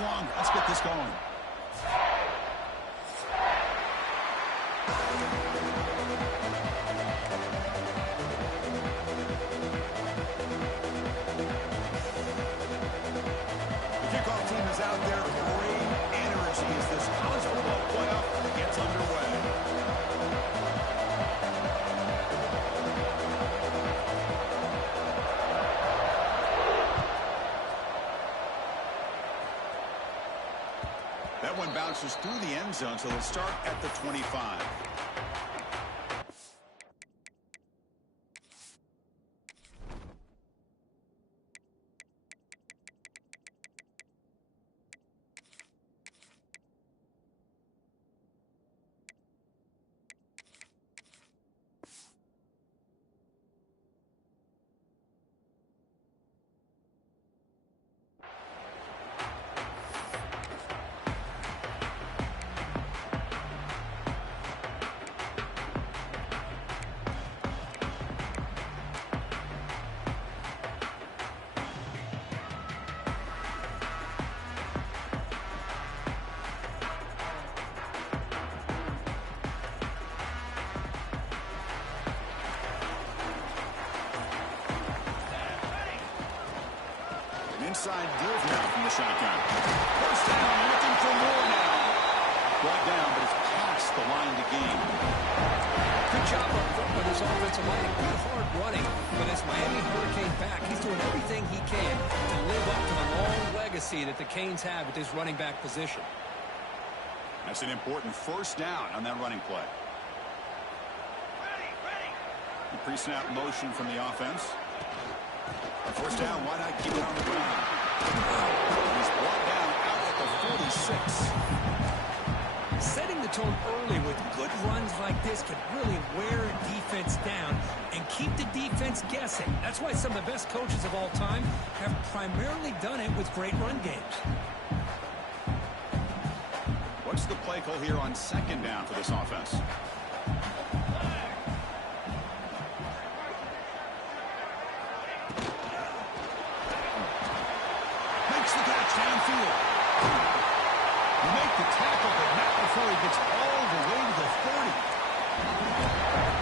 long. Let's get this going. The kickoff team is out there. Great energy as this college football playoff gets underway. That one bounces through the end zone, so they'll start at the 25. Inside deal now from the shotgun. First down, looking for more now. Brought down, but it's past the line to gain. Good job up front with his offensive line. Good hard running. But as Miami Hurricane back, he's doing everything he can to live up to the long legacy that the Canes have at this running back position. That's an important first down on that running play. The pre-snap motion from the offense. First down, why not keep it on the ground? He's brought down out at the 46. Setting the tone early with good runs like this can really wear a defense down and keep the defense guessing. That's why some of the best coaches of all time have primarily done it with great run games. What's the play call here on second down for this offense? Downfield. You make the tackle, but not before he gets all the way to the 30.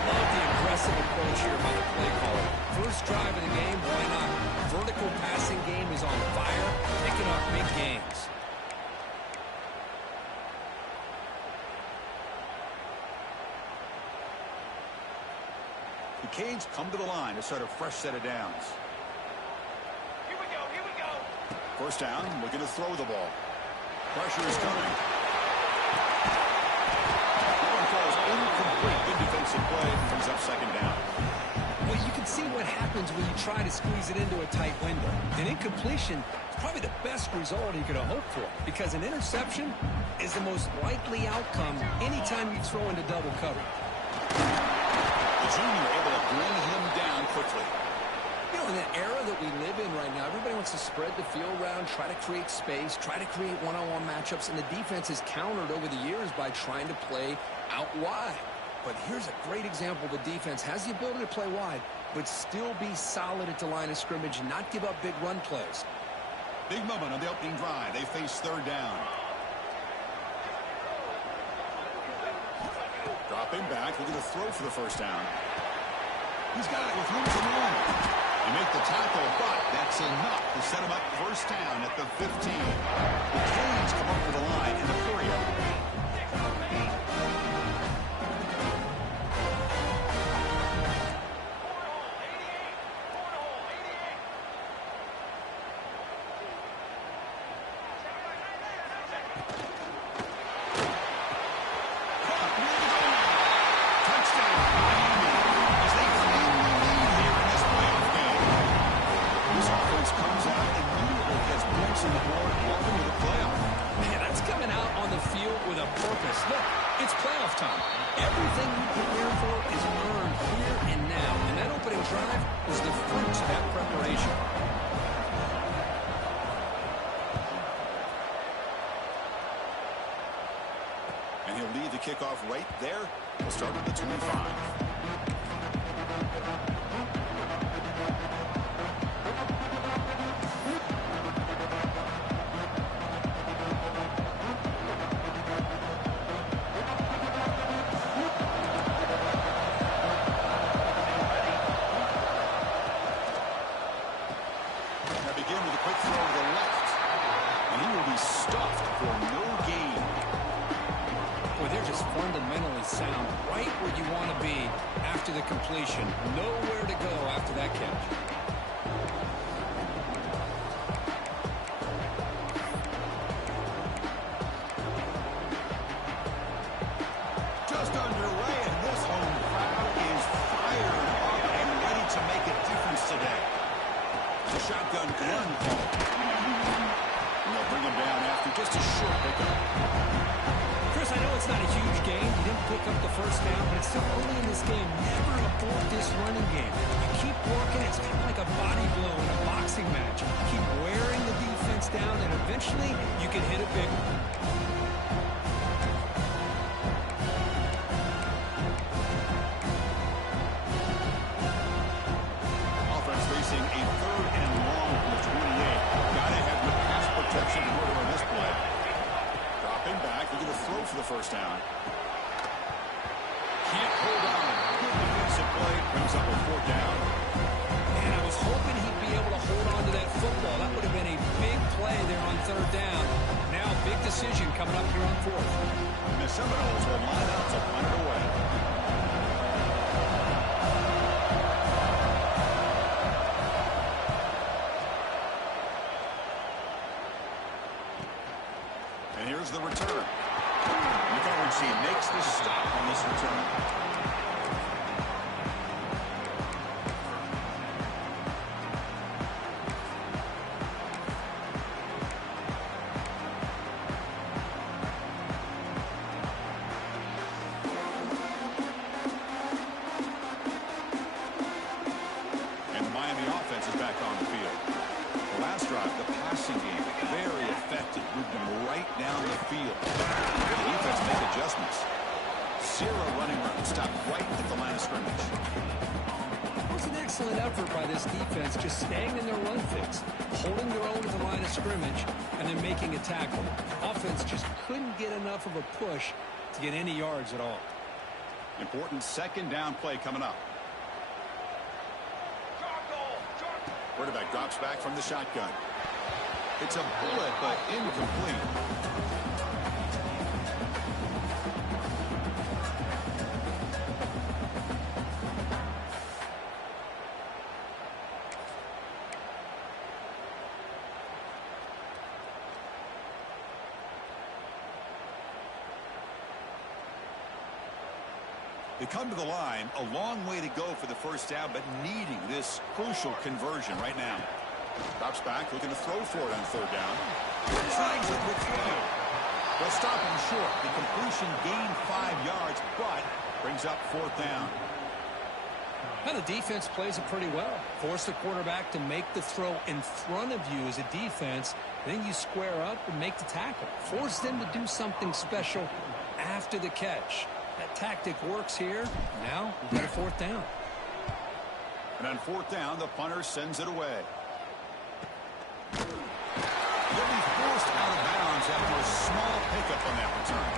Love the aggressive approach here by the play caller. First drive of the game, why not? Vertical passing game is on fire, picking up big gains. The Canes come to the line to start a fresh set of downs. First down, looking to throw the ball. Pressure is coming. That one falls incomplete. Good defensive play. Brings up second down. Well, you can see what happens when you try to squeeze it into a tight window. An incompletion is probably the best result you could have hoped for, because an interception is the most likely outcome anytime you throw into double cover. The junior able to bring him down quickly. You know, in the era that we live in right now, everybody wants to spread the field around, try to create space, try to create one-on-one matchups, and the defense has countered over the years by trying to play out wide. But here's a great example. The defense has the ability to play wide, but still be solid at the line of scrimmage and not give up big run plays. Big moment on the opening drive. They face third down. Dropping back, looking to throw for the first down. He's got it with room to run. You make the tackle, but that's enough to set him up first down at the 15. The Canes come up to the line in the 40. Kickoff right there. We'll start at the 25. the completion. Nowhere to go after that catch. Just underway, and this home crowd is fired up and ready to make a difference today. The shotgun run call. And they'll bring him down after just a short pickup. Chris, I know it's not a huge game. You didn't pick up the first down, but it's still early in this game. Never abort this running game. You keep working. It's kind of like a body blow in a boxing match. Keep wearing the defense down, and eventually you can hit a big one. Offense facing a 3rd and long from the 28. Gotta have good pass protection in order on this play. Dropping back, they're going to throw for the first down. Can't hold on. Good defensive play, brings up a 4th down. Man, I was hoping he'd be able to hold on to that football. That would have been a big play there on 3rd down. Now, big decision coming up here on 4th. And the Seminoles will line up to punt it away. And here's the return. The coverage team makes the stop on this return. And the Miami offense is back on the field. The last drive, the passing game, very effective. Moved them right down the field. The defense make adjustments. 0 running room. Stopped right at the line of scrimmage. It was an excellent effort by this defense, just staying in their run fix, holding their own at the line of scrimmage, and then making a tackle. Offense just couldn't get enough of a push to get any yards at all. Important 2nd down play coming up. Quarterback drops back from the shotgun. It's a bullet, but incomplete. They come to the line, a long way to go for the first down, but needing this crucial conversion right now. Drops back, looking to throw for it on 3rd down. Tries a quick throw. They'll stop him short. The completion gained 5 yards, but brings up 4th down. Now the defense plays it pretty well. Force the quarterback to make the throw in front of you as a defense. Then you square up and make the tackle. Force them to do something special after the catch. That tactic works here. Now we've got a 4th down. And on 4th down, the punter sends it away. They'll be forced out of bounds after a small pickup on that return.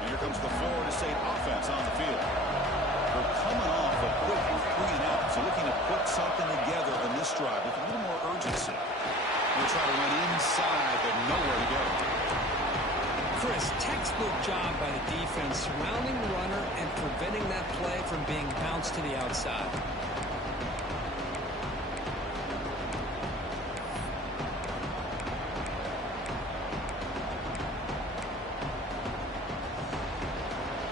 And here comes the Florida State offense on the field. We're coming off a quick 3 and out, so looking to put something together on this drive with a little more urgency. We'll try to run inside, but nowhere to go. Chris, textbook job by the defense surrounding the runner and preventing that play from being bounced to the outside.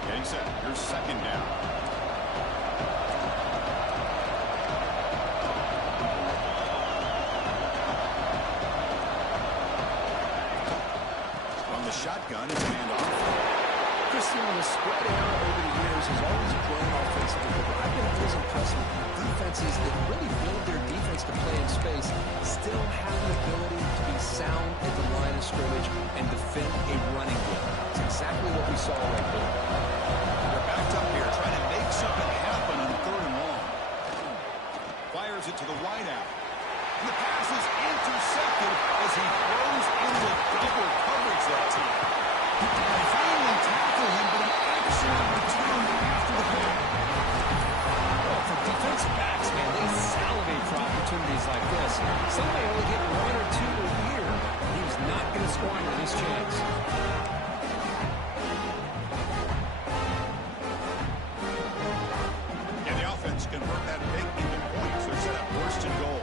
Getting set. Here's 2nd down. Shotgun is handoff. Christian, the spread era over the years has always grown offensively, but I've been always impressed with defenses that really build their defense to play in space, still have the ability to be sound at the line of scrimmage and defend a running game. It's exactly what we saw right there. They're backed up here, trying to make something happen on 3rd and long. Fires it to the wideout. The pass is intercepted as he throws into double coverage that time. They finally tackle him, but an excellent return after the hit. Well, for defensive backs, man, they salivate for defense convert that pick into points. They're set up first and goal.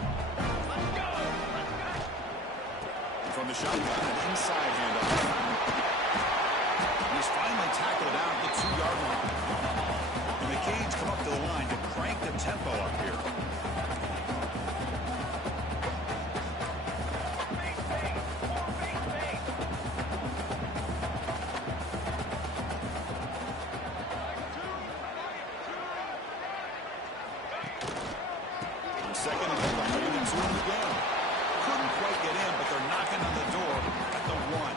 And from the shotgun, an inside handoff. He's finally tackled out at the 2-yard line. And the Canes come up to the line to crank the tempo up here. Second and goal, and it's to him again. Couldn't quite get in, but they're knocking on the door at the 1.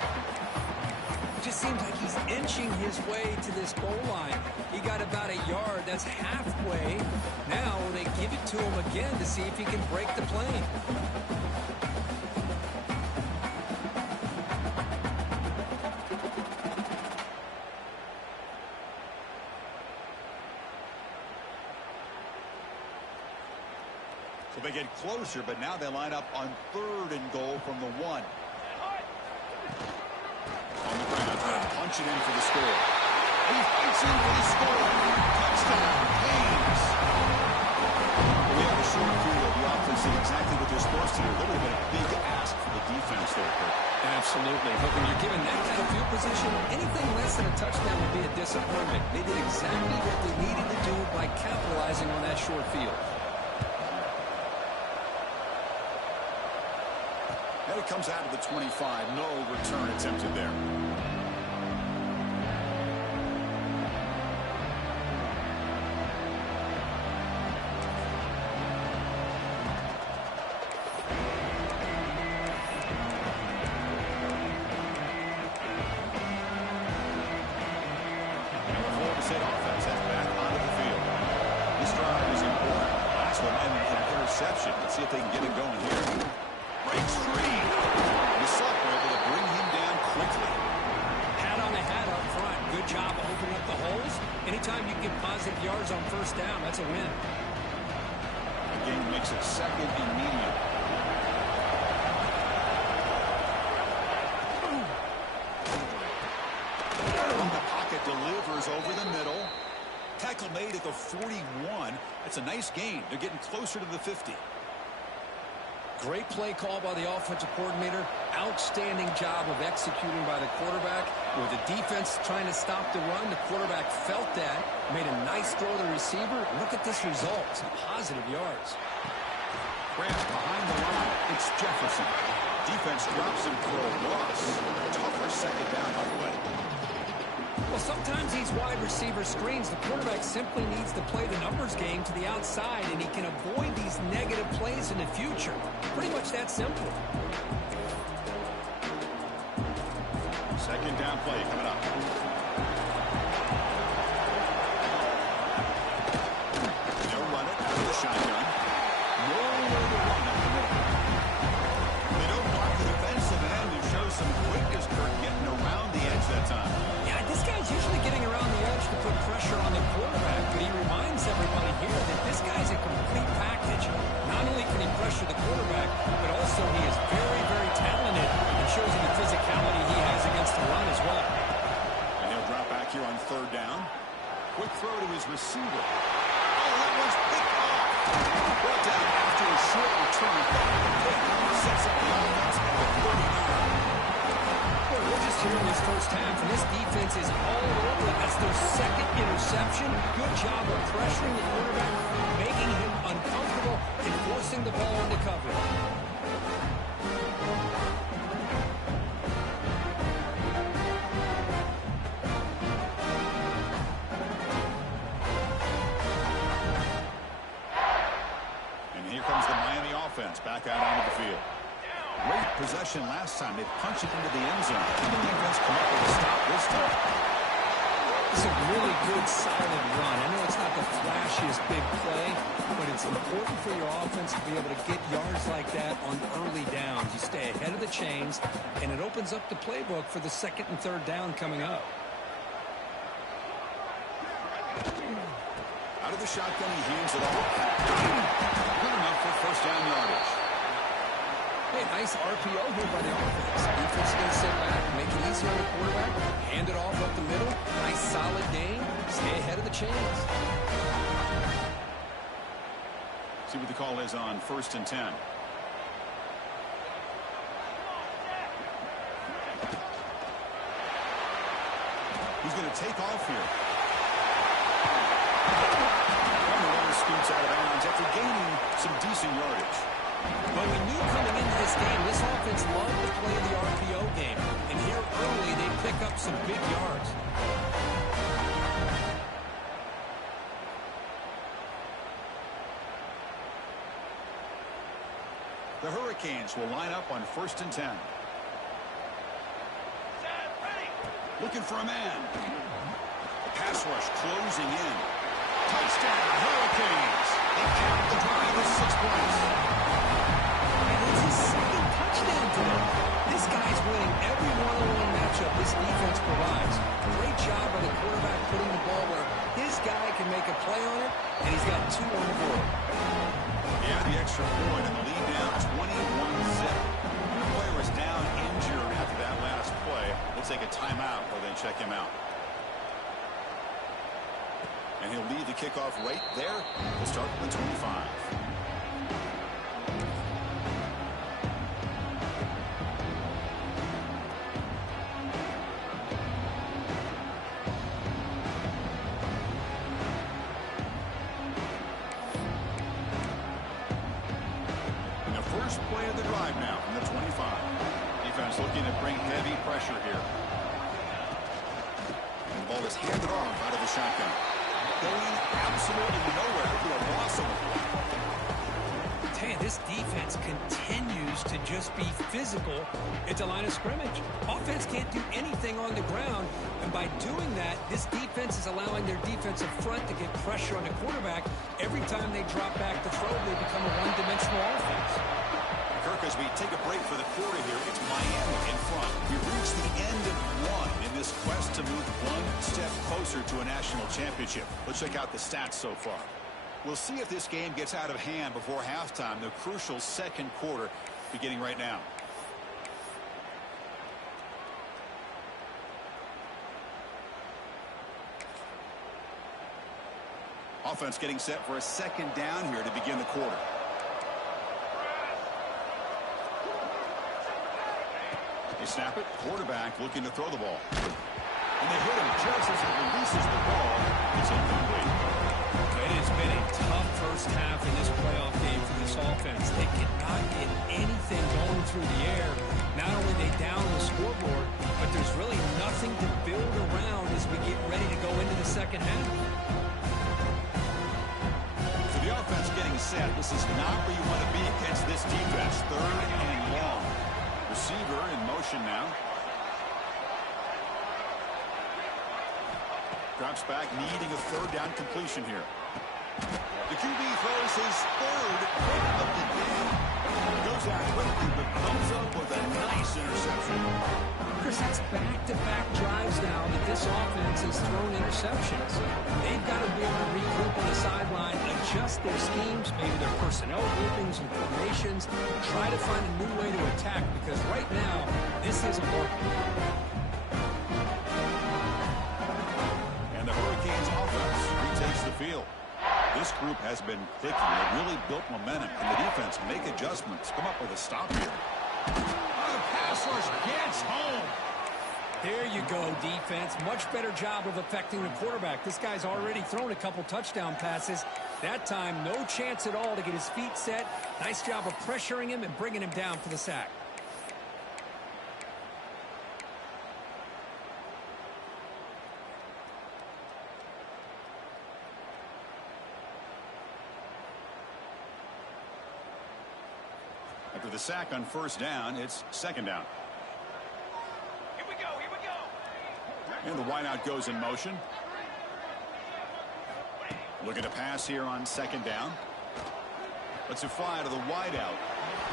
It just seems like he's inching his way to this goal line. He got about a yard. That's halfway. Now they give it to him again to see if he can break the plane. So they get closer, but now they line up on 3rd and goal from the 1. On the ground, trying to punch it in for the score. He fights in for the score. Touchdown, Canes. We have a short field. The offense did exactly what they're supposed to do. That would have been a big ask for the defense there, Kirk. Absolutely. But when you're given that kind of field position, anything less than a touchdown would be a disappointment. They did exactly what they needed to do by capitalizing on that short field. And it comes out of the 25. No return attempted there. Let's see if they can get it going here. Breaks free. The Sock were able to bring him down quickly. Hat on the hat up front. Good job opening up the holes. Anytime you get positive yards on first down, that's a win. The game makes it 2nd and medium. From the pocket, delivers over the middle. Tackle made at the 41. That's a nice gain. They're getting closer to the 50. Great play call by the offensive coordinator. Outstanding job of executing by the quarterback. With the defense trying to stop the run, the quarterback felt that. Made a nice throw to the receiver. Look at this result. Some positive yards. Grant behind the line. It's Jefferson. Defense drops him for a loss. Tougher second down, by the way. Well, sometimes these wide receiver screens, the quarterback simply needs to play the numbers game to the outside, and he can avoid these negative plays in the future. Pretty much that simple. Second down play coming up. They'll run it out of the shotgun. Nowhere to run up the middle. They don't block the defensive end and show some quickness, Kirk, getting around the edge that time. Yeah, this guy's usually getting around the edge to put pressure on the quarterback, but he reminds everybody here that this guy's a complete package. Not only can he pressure the quarterback, but also he is very, very talented and shows you the physicality he has against the run as well. And he'll drop back here on 3rd down. Quick throw to his receiver. Oh, that one's picked off. Brought down after a short return. Sets up the offense at the 39. We're just here in this first half, and this defense is all over it. That's their 2nd interception. Good job of pressuring the quarterback, making him uncomfortable, and forcing the ball into coverage. And here comes the Miami offense back out onto the field. Great possession last time. They punched it into the end zone. And the defense come up with a stop this time. It's a really good, solid run. I know it's not the flashiest big play, but it's important for your offense to be able to get yards like that on early downs. You stay ahead of the chains, and it opens up the playbook for the 2nd and 3rd down coming up. Out of the shotgun, he hands it off. Good enough for first down yardage. Hey, nice RPO here by the offense. Defense is going to sit back, make it easy on the quarterback, hand it off up the middle. Nice solid gain. Stay ahead of the chains. See what the call is on 1st and 10. He's going to take off here. And the runner scoots out of bounds after gaining some decent yardage. But we knew coming into this game, this offense loved to play the RPO game. And here early, they pick up some big yards. The Hurricanes will line up on 1st and 10. Looking for a man. The pass rush closing in. Touchdown, Hurricanes. They cap the drive with 6 points. And it's his second touchdown today. This guy's winning every one-on-one matchup this defense provides. Great job by the quarterback putting the ball where his guy can make a play on it, and he's got 2 on the board. Yeah, the extra point and the lead now 21-zip. The player was down injured after that last play. We'll take a timeout while they check him out. And he'll lead the kickoff right there. We'll start from the 25. First play of the drive now from the 25. Defense looking to bring heavy pressure here. And the ball is handed off out of the shotgun. Going absolutely nowhere for a loss of it. Man, this defense continues to just be physical at the line of scrimmage. Offense can't do anything on the ground, and by doing that, this defense is allowing their defensive front to get pressure on the quarterback. Every time they drop back to throw, they become a one-dimensional offense. Kirk, as we take a break for the quarter here, it's Miami in front. We've reached the end of one in this quest to move one step closer to a national championship. Let's check out the stats so far. We'll see if this game gets out of hand before halftime, the crucial second quarter beginning right now. Offense getting set for a second down here to begin the quarter. They snap it. Quarterback looking to throw the ball. And they hit him just as he releases the ball. It's incomplete. It has been a tough first half in this playoff game for this offense. They cannot get anything going through the air. Not only are they down the scoreboard, but there's really nothing to build around as we get ready to go into the second half. For the offense getting set, this is not where you want to be against this defense. 3rd and long. Receiver in motion now. Drops back, needing a 3rd down completion here. The QB throws his 3rd pick of the game. Goes out quickly, but comes up with a nice interception. Chris, that's back-to-back drives now that this offense has thrown interceptions. They've got to be able to regroup on the sideline, adjust their schemes, maybe their personnel groupings and formations, try to find a new way to attack, because right now, this isn't working. And the Hurricanes offense retakes the field. This group has been clicking. They've really built momentum, and the defense make adjustments. Come up with a stop here. The pass rush gets home. There you go, defense. Much better job of affecting the quarterback. This guy's already thrown a couple touchdown passes. That time, no chance at all to get his feet set. Nice job of pressuring him and bringing him down for the sack. After the sack on 1st down, it's 2nd down. Here we go. And the wideout goes in motion. Looking to pass here on 2nd down. Lets it fly to the wideout.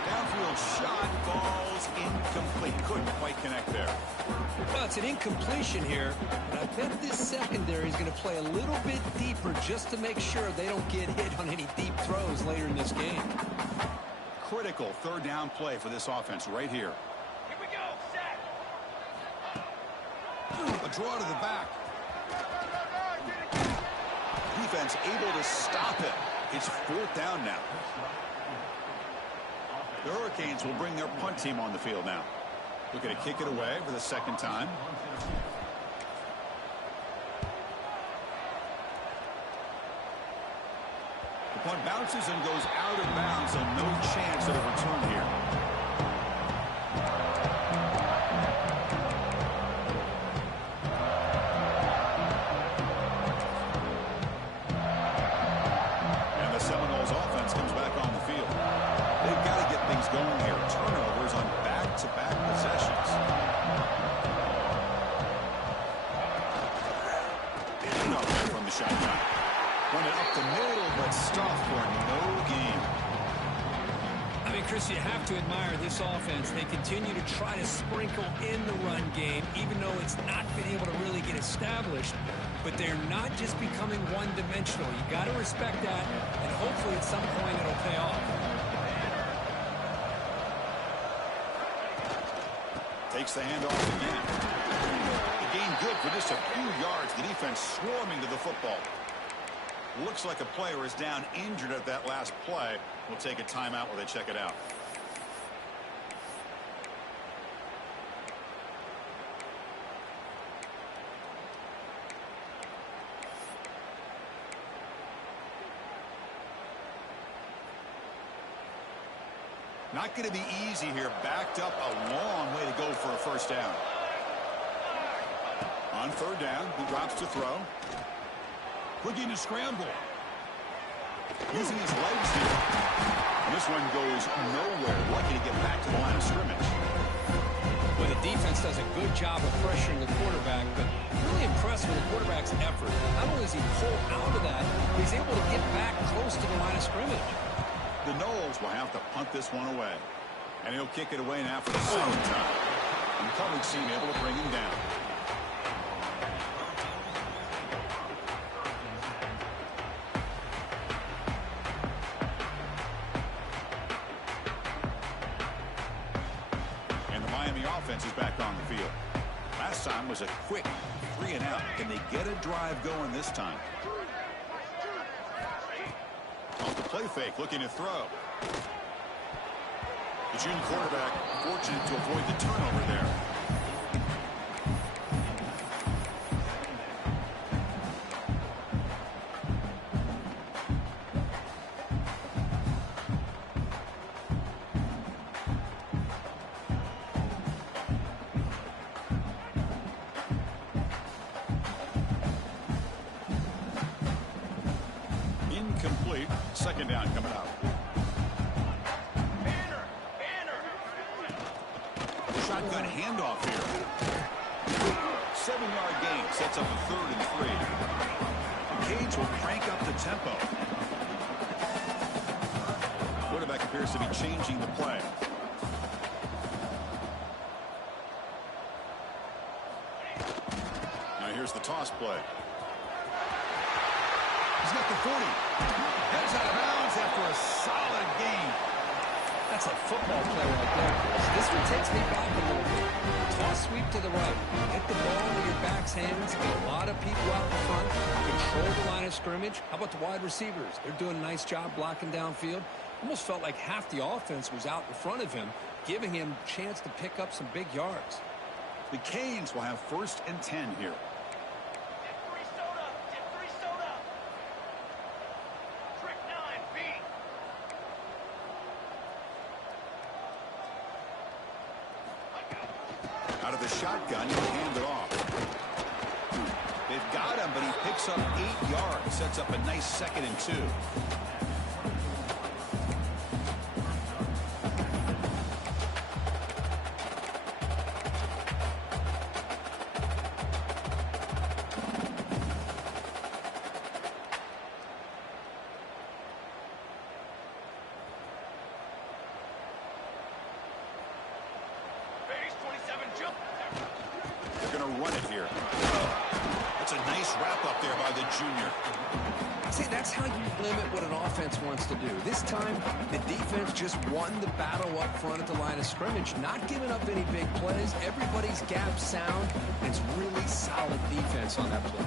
Downfield shot, falls incomplete. Couldn't quite connect there. Well, it's an incompletion here, but I bet this secondary is going to play a little bit deeper just to make sure they don't get hit on any deep throws later in this game. Critical 3rd down play for this offense right here. Here we go. Set. A draw to the back. Defense able to stop it. It's 4th down now. The Hurricanes will bring their punt team on the field now. Looking to kick it away for the 2nd time. The punt bounces and goes out of bounds, so no chance at a return here. And the Seminoles offense comes back on the field. They've got to get things going here. Turnovers on back-to-back possessions. From the shotgun. Run it up the middle, but stuffed for no gain. I mean, Chris, you have to admire this offense. They continue to try to sprinkle in the run game, even though it's not been able to really get established. But they're not just becoming one-dimensional. You got to respect that, and hopefully at some point it'll pay off. Takes the handoff again. The gain good for just a few yards. The defense swarming to the football. Looks like a player is down injured at that last play. We'll take a timeout while they check it out. Not going to be easy here. Backed up a long way to go for a 1st down. On 3rd down, he drops to throw. Looking to scramble. Using his legs here. And this one goes nowhere. Lucky to get back to the line of scrimmage. Well, the defense does a good job of pressuring the quarterback, but really impressed with the quarterback's effort. Not only does he pull out of that, but he's able to get back close to the line of scrimmage. The Noles will have to punt this one away. And he'll kick it away now for the 2nd time. And the coverage team able to bring him down. Offense is back on the field. Last time was a quick 3-and-out. Can they get a drive going this time? Off the play fake, looking to throw. The junior quarterback fortunate to avoid the turnover there. Incomplete. 2nd down coming up. Shotgun handoff here. 7-yard gain sets up a 3rd and 3. The Canes will crank up the tempo. Quarterback appears to be changing the play. Now here's the toss play. He's got the 40. Heads out of bounds after a solid gain. That's a football play right there, Chris. This one takes me back a little bit. Toss sweep to the right. Hit the ball with your back's hands. Get a lot of people out in front. Control the line of scrimmage. How about the wide receivers? They're doing a nice job blocking downfield. Almost felt like half the offense was out in front of him, giving him a chance to pick up some big yards. The Canes will have 1st and 10 here. Out of the shotgun, he'll hand it off. They've got him, but he picks up 8 yards. Sets up a nice 2nd and 2. They're going to run it here. That's a nice wrap up there by the junior. See, that's how you limit what an offense wants to do. This time, the defense just won the battle up front at the line of scrimmage, not giving up any big plays. Everybody's gap sound, and it's really solid defense on that play.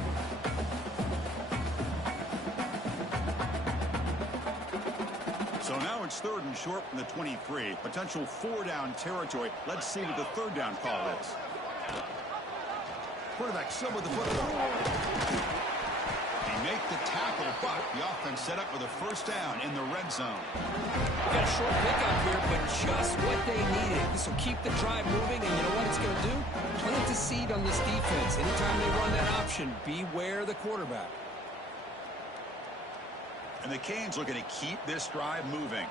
So now it's 3rd and short from the 23. Potential 4-down territory. Let's see what the 3rd down call is. Quarterback still with the football. They make the tackle, but the offense set up with a 1st down in the red zone. Got a short pickup here, but just what they needed. This will keep the drive moving, and you know what it's going to do? Plant the seed on this defense. Anytime they run that option, beware the quarterback. And the Canes looking to keep this drive moving.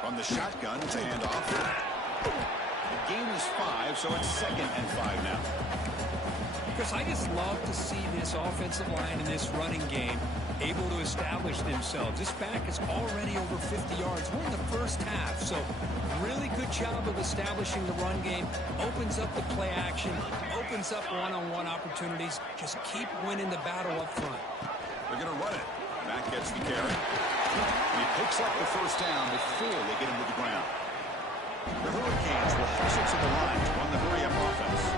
From the shotgun to hand off. The game is 5, so it's 2nd and 5 now. Because I just love to see this offensive line and this running game able to establish themselves. This back is already over 50 yards. We're in the first half, so really good job of establishing the run game. Opens up the play action, opens up one-on-one opportunities. Just keep winning the battle up front. They're going to run it. Matt gets the carry. And he picks up the 1st down before they get him to the ground. The Hurricanes will hustle to the line to run the hurry-up offense.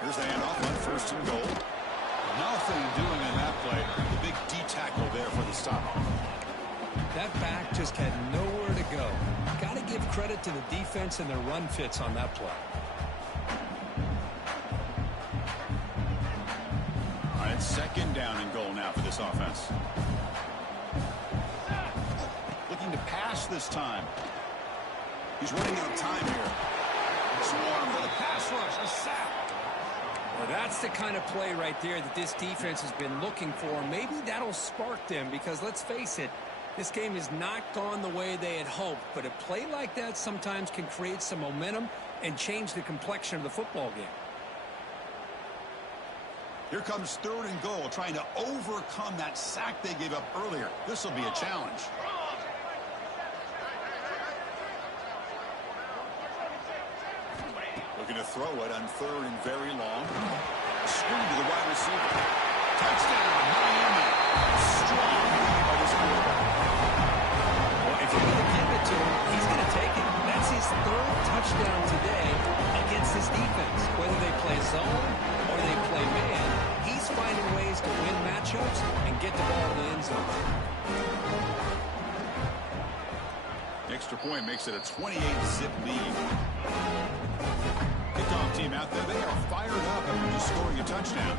Here's the handoff on 1st and goal. Nothing doing in that play. The big D tackle there for the stop. That back just had nowhere to go. Got to give credit to the defense and their run fits on that play. All right, 2nd down and goal now for this offense. Looking to pass this time. He's running out of time here. Swarm for the pass rush. A sack. Well, that's the kind of play right there that this defense has been looking for. Maybe that'll spark them because, let's face it, this game has not gone the way they had hoped. But a play like that sometimes can create some momentum and change the complexion of the football game. Here comes 3rd and goal, trying to overcome that sack they gave up earlier. This will be a challenge. Looking to throw it on 3rd and very long. Screen to the wide receiver. Touchdown, Miami. Strong lead by this quarterback. Well, if you're going to give it to him, he's going to take it. That's his 3rd touchdown today against this defense. Whether they play zone or they play man, he's finding ways to win matchups and get the ball in the end zone. Extra point makes it a 28-zip lead. Kickoff team out there, they are fired up after just scoring a touchdown.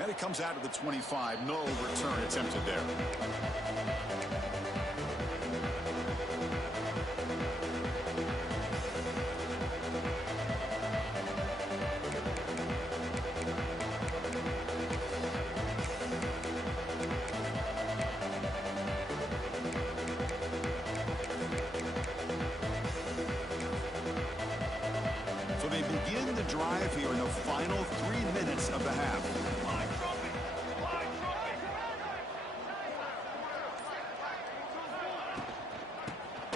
And it comes out of the 25. No return attempted there. So they begin the drive here in the final 3 minutes of the half.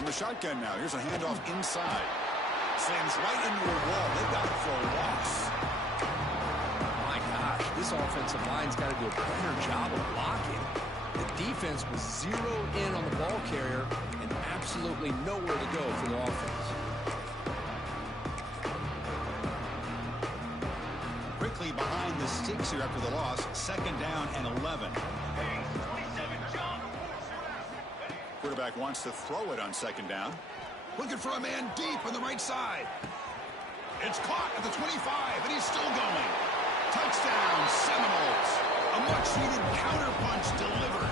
The shotgun now. Here's a handoff inside. Slams right into a wall. They got it for a loss. My gosh, this offensive line's got to do a better job of blocking. The defense was zeroed in on the ball carrier and absolutely nowhere to go for the offense. Quickly behind the sticks here after the loss. 2nd down and 11. Quarterback wants to throw it on 2nd down. Looking for a man deep on the right side. It's caught at the 25, and he's still going. Touchdown, Seminoles. A much-needed counterpunch delivered.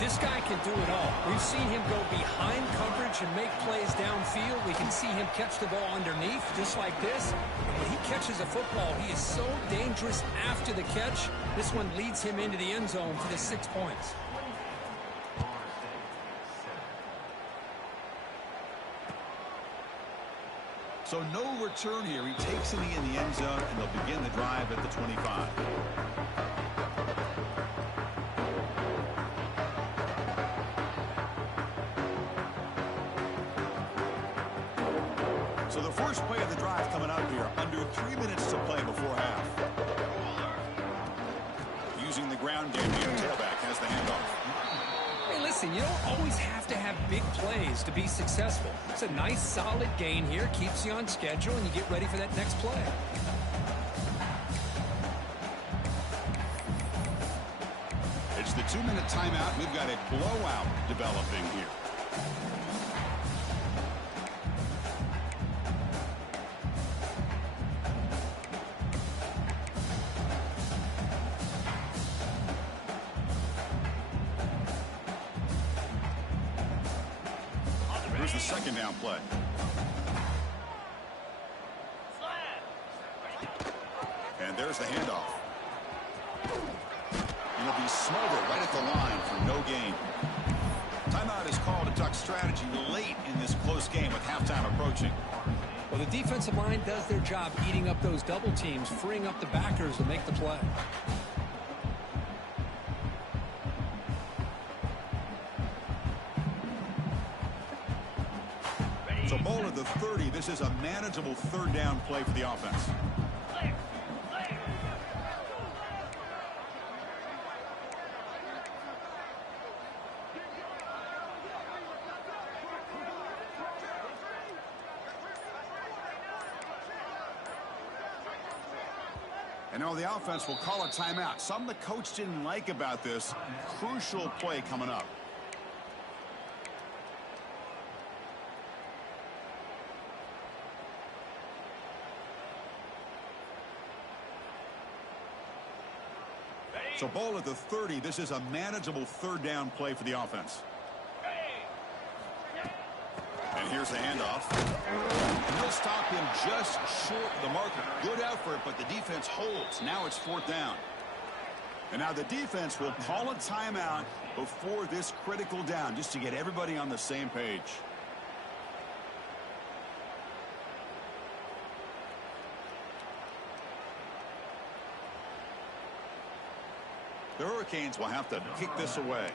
This guy can do it all. We've seen him go behind coverage and make plays downfield. We can see him catch the ball underneath, just like this. And when he catches a football, he is so dangerous after the catch. This one leads him into the end zone for the 6 points. So no return here. He takes it in the end zone, and they'll begin the drive at the 25. So the first play of the drive coming up here. Under 3 minutes to play before half. Using the ground game here, tailback has the handoff. Hey, listen, you don't always have to have big plays to be successful. It's a nice, solid gain here. Keeps you on schedule, and you get ready for that next play. It's the 2-minute timeout. We've got a blowout developing here. Here's the second down play. And there's the handoff. And it'll be smothered right at the line for no gain. Timeout is called. A duck strategy late in this close game with halftime approaching. Well, the defensive line does their job eating up those double teams, freeing up the backers to make the play. So ball at the 30. This is a manageable third down play for the offense. And now the offense will call a timeout. Something the coach didn't like about this. Crucial play coming up. So ball at the 30. This is a manageable third down play for the offense. And here's the handoff. And he'll stop him just short of the marker. Good effort, but the defense holds. Now it's fourth down. And now the defense will call a timeout before this critical down, just to get everybody on the same page. The Hurricanes will have to kick this away.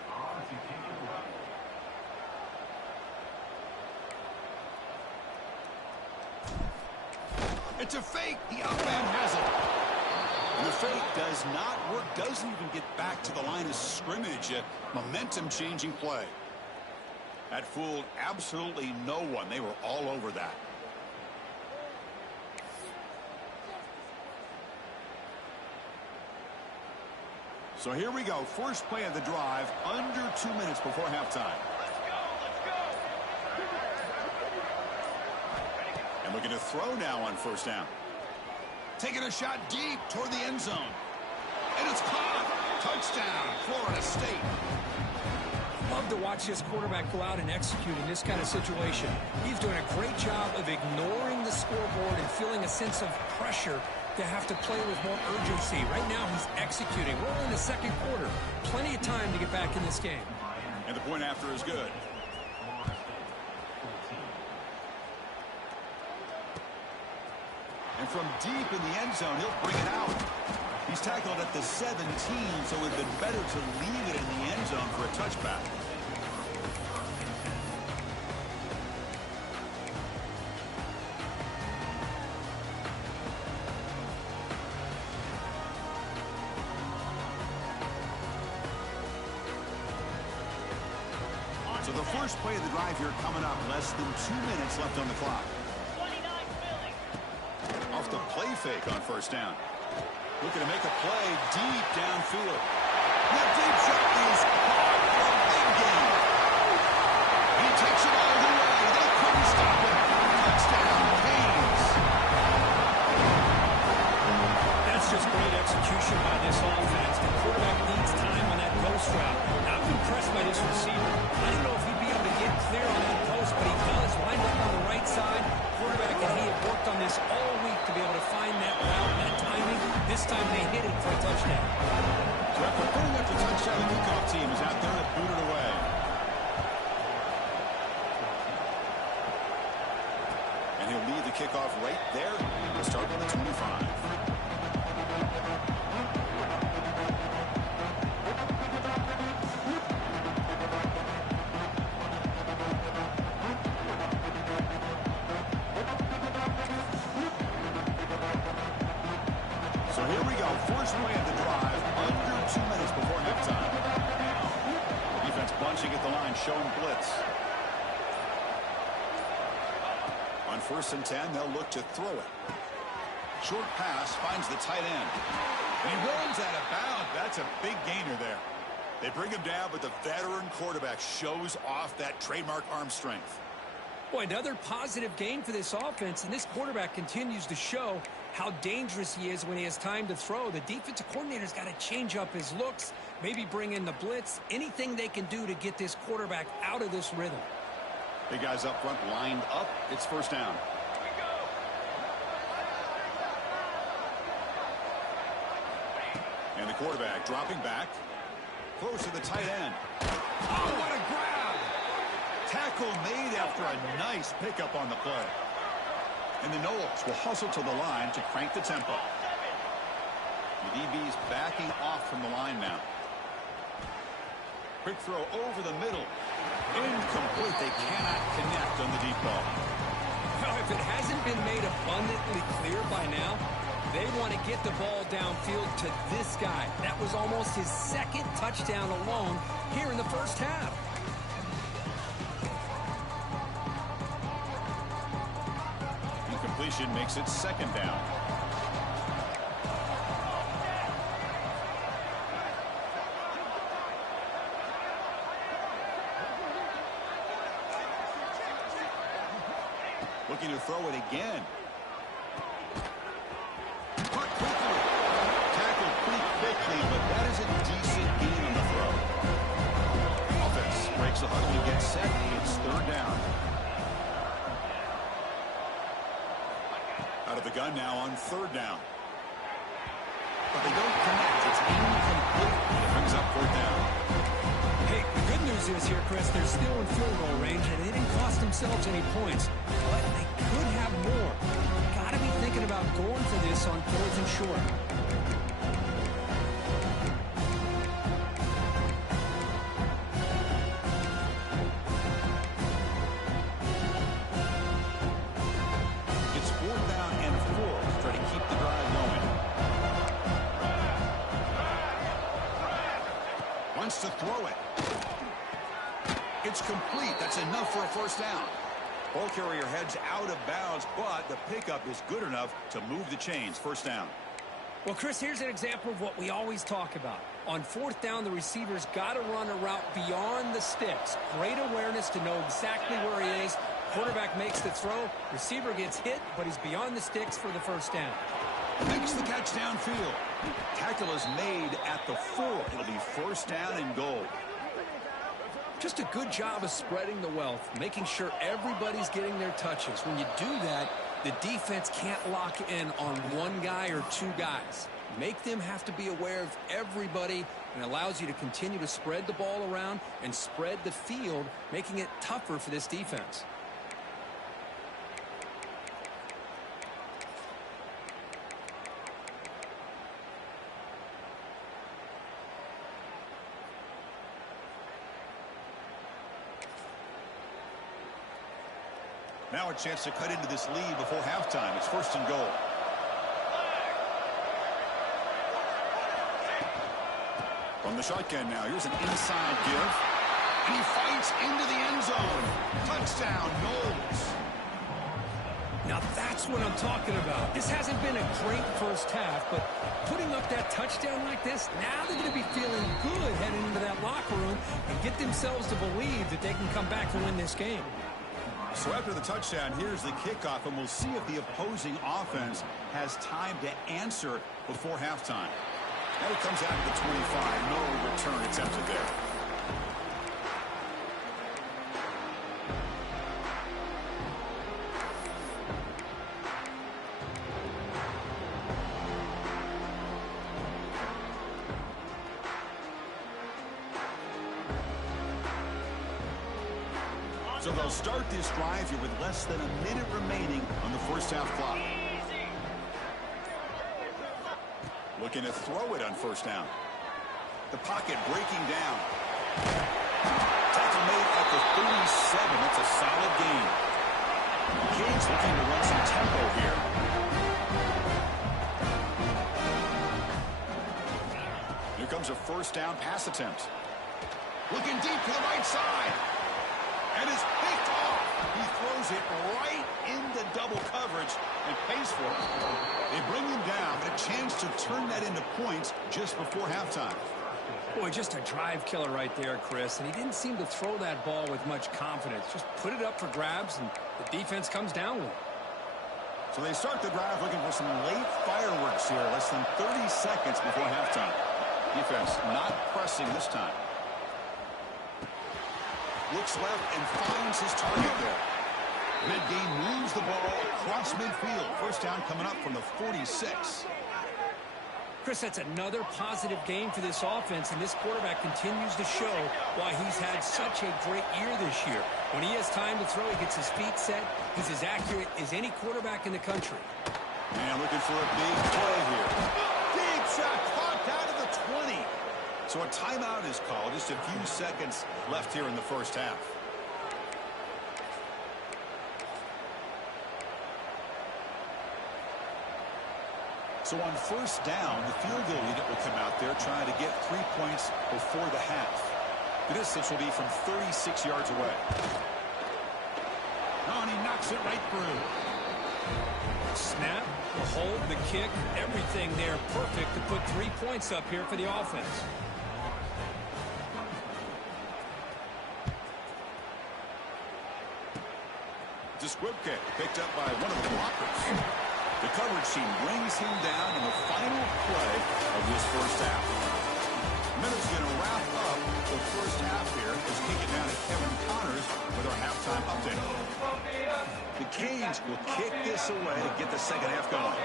It's a fake. The up man has it. And the fake does not work. Doesn't even get back to the line of scrimmage. A momentum-changing play. That fooled absolutely no one. They were all over that. So here we go. First play of the drive. Under 2 minutes before halftime. And looking to throw now on first down. Taking a shot deep toward the end zone. And it's caught. Touchdown, Florida State. Love to watch this quarterback go out and execute in this kind of situation. He's doing a great job of ignoring the scoreboard and feeling a sense of pressure to have to play with more urgency. Right now he's executing. We're in the second quarter. Plenty of time to get back in this game. And the point after is good. And from deep in the end zone, he'll bring it out. He's tackled at the 17, so it would have been better to leave it in the end zone for a touchback. So the first play of the drive here coming up. Less than 2 minutes left on the clock. Off the play fake on first down. Looking to make a play deep downfield. That deep shot is caught for a big gain. He takes it all the way. They couldn't stop him. Touchdown, Canes. That's just great execution by this offense. The quarterback needs time on that post route. Now, I'm impressed by this receiver. I don't know if he'd be able to get clear on that post, but he does. Lined up on the right side. Quarterback and he have worked on this all week to be able to find that route and that timing. This time they hit it for a touchdown. So after putting up the touchdown, the kickoff team is out there to boot it away. he'll lead the kickoff right there. We'll start on the 25. So here we go. First play of the drive. Under 2 minutes before halftime. The defense bunching at the line, showing blitz. On 1st and 10, they'll look to throw it. Short pass finds the tight end. And he runs out of bounds. That's a big gainer there. They bring him down, but the veteran quarterback shows off that trademark arm strength. Boy, another positive game for this offense, and this quarterback continues to show how dangerous he is when he has time to throw. The defensive coordinator's got to change up his looks, maybe bring in the blitz, anything they can do to get this quarterback out of this rhythm. Big guys up front lined up. It's 1st down. And the quarterback dropping back. Close to the tight end. Oh, what a grab! Tackle made after a nice pickup on the play. And the Knowles will hustle to the line to crank the tempo. The DB's backing off from the line now. Quick throw over the middle. Incomplete. They cannot connect on the deep ball. Well, if it hasn't been made abundantly clear by now, they want to get the ball downfield to this guy. That was almost his 2nd touchdown alone here in the 1st half. Incompletion makes it 2nd down. Looking to throw it again. Caught quickly. Tackled pretty quickly, but that is a decent gain on the throw. Offense breaks the huddle and gets set. It's 3rd down. Out of the gun now on 3rd down. But they don't connect. It's incomplete. It brings up 4th down. Hey, the good news is here, Chris, they're still in field goal range, and they didn't cost themselves any points. But they could have more. Got to be thinking about going for this on 4th and short. It's 4th down and 4. Try to keep the drive going. Wants to throw it. It's complete. That's enough for a 1st down. Ball carrier heads out of bounds, but the pickup is good enough to move the chains. 1st down. Well, Chris, here's an example of what we always talk about. On 4th down, the receiver's got to run a route beyond the sticks. Great awareness to know exactly where he is. Quarterback makes the throw. Receiver gets hit, but he's beyond the sticks for the 1st down. Makes the catch downfield. Tackle is made at the 4. It'll be 1st down and goal. Just a good job of spreading the wealth, making sure everybody's getting their touches. When you do that, the defense can't lock in on one guy or 2 guys. Make them have to be aware of everybody, and allows you to continue to spread the ball around and spread the field, making it tougher for this defense. Now a chance to cut into this lead before halftime. It's 1st and goal. From the shotgun now, here's an inside give. And he fights into the end zone. Touchdown, Knowles. Now that's what I'm talking about. This hasn't been a great 1st half, but putting up that touchdown like this, now they're going to be feeling good heading into that locker room and get themselves to believe that they can come back and win this game. So after the touchdown, here's the kickoff, and we'll see if the opposing offense has time to answer before halftime. And it comes out to the 25. No return attempted there. So the they'll start this drive here with less than a minute remaining on the first half clock. Looking to throw it on first down. The pocket breaking down. Tackle made at the 37. That's a solid gain. Canes looking to run some tempo here. Here comes a first down pass attempt. Looking deep to the right side. And it's picked off. He throws it right into double coverage and pays for it. They bring him down, but a chance to turn that into points just before halftime. Boy, just a drive killer right there, Chris. And he didn't seem to throw that ball with much confidence. Just put it up for grabs, and the defense comes down with it. So they start the drive looking for some late fireworks here, less than 30 seconds before halftime. Defense not pressing this time. Looks left and finds his target there. Red Game moves the ball across midfield. First down coming up from the 46. Chris, that's another positive game for this offense, and this quarterback continues to show why he's had such a great year this year. When he has time to throw, he gets his feet set. He's as accurate as any quarterback in the country. And looking for a big play here. Big shot caught out of the 20. So a timeout is called. Just a few seconds left here in the first half. So on first down, the field goal unit will come out there trying to get 3 points before the half. The distance will be from 36 yards away. Oh, and he knocks it right through. Snap, the hold, the kick, everything there perfect to put 3 points up here for the offense. Disquipke picked up by one of the blockers. The coverage team brings him down in the final play of this first half. Minutes going to wrap up the first half here as we get down to Kevin Connors with our halftime update. The Canes will kick this away to get the second half going.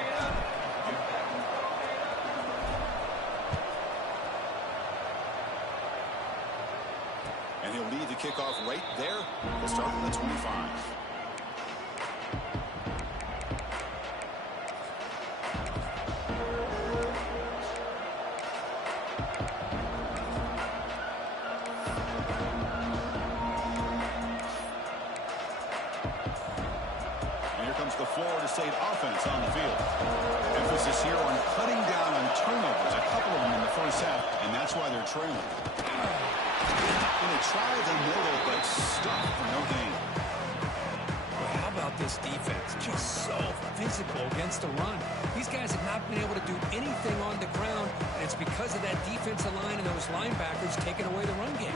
And he'll lead the kickoff right there. We'll start with the 25. The Florida State offense on the field. Emphasis here on cutting down on turnovers, a couple of them in the first half, and that's why they're trailing. They try the middle, but stuck for no gain. Well, how about this defense? Just so physical against the run. These guys have not been able to do anything on the ground, and it's because of that defensive line and those linebackers taking away the run game.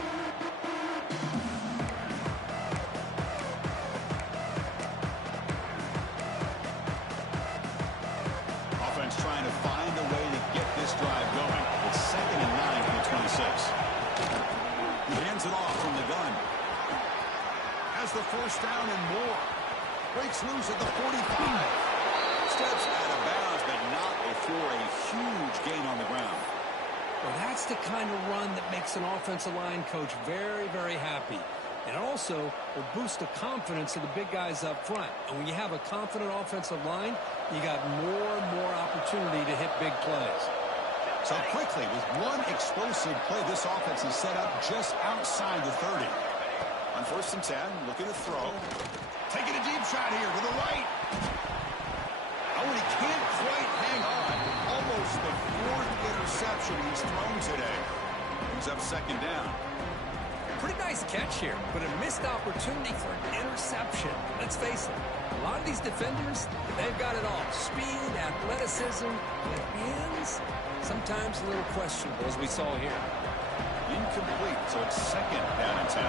Trying to find a way to get this drive going. It's 2nd and 9 from the 26. He hands it off from the gun. Has the first down and more. Breaks loose at the 45. Steps out of bounds, but not before a huge gain on the ground. Well, that's the kind of run that makes an offensive line coach very, very happy. And also will boost the confidence of the big guys up front. And when you have a confident offensive line, you got more and more opportunity to hit big plays. So quickly, with one explosive play, this offense is set up just outside the 30. On 1st and 10, looking to throw. Taking a deep shot here to the right. Oh, and he can't quite hang on. Almost the 4th interception he's thrown today. He's up 2nd down. Pretty nice catch here, but a missed opportunity for an interception. Let's face it, a lot of these defenders, they've got it all. Speed, athleticism, but hands, sometimes a little questionable, as we saw here. Incomplete, so it's 2nd down and 10.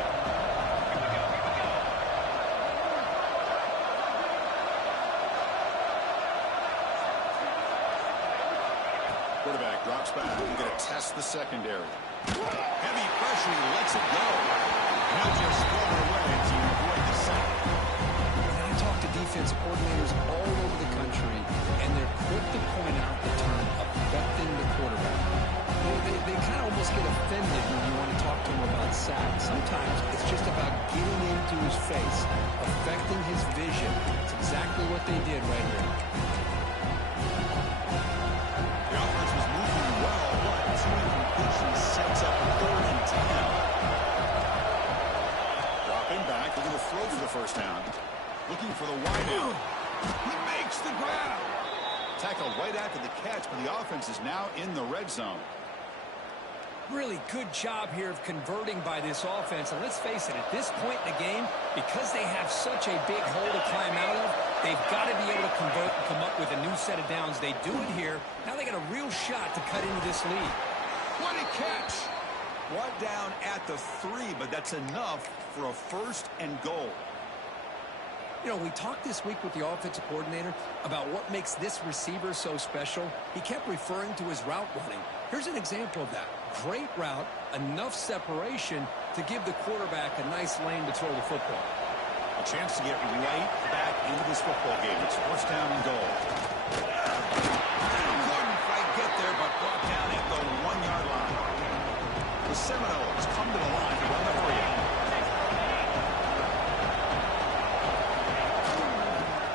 Quarterback drops back. We're going to test the secondary. Heavy pressure, he lets it go. He'll just throw it away to avoid the sack. I talk to defensive coordinators all over the country, and they're quick to point out the term affecting the quarterback. They kind of almost get offended when you want to talk to them about sacks. Sometimes it's just about getting into his face, affecting his vision. It's exactly what they did right here. The offense was moving well, but two incompletions sets up 3rd and 10. Dropping back, looking to throw for the first down. Looking for the wideout. He makes the grab. Tackled right after the catch, but the offense is now in the red zone. Really good job here of converting by this offense. And let's face it, at this point in the game, because they have such a big hole to climb out of, they've got to be able to convert and come up with a new set of downs. They do it here. Now they got a real shot to cut into this lead. What a catch! Brought down at the 3, but that's enough for a 1st and goal. You know, we talked this week with the offensive coordinator about what makes this receiver so special. He kept referring to his route running. Here's an example of that. Great route, enough separation to give the quarterback a nice lane to throw the football. A chance to get right back into this football game. It's 1st down and goal. Couldn't quite get there, but brought down at the 1-yard line. The Seminoles come to the line to run the 3.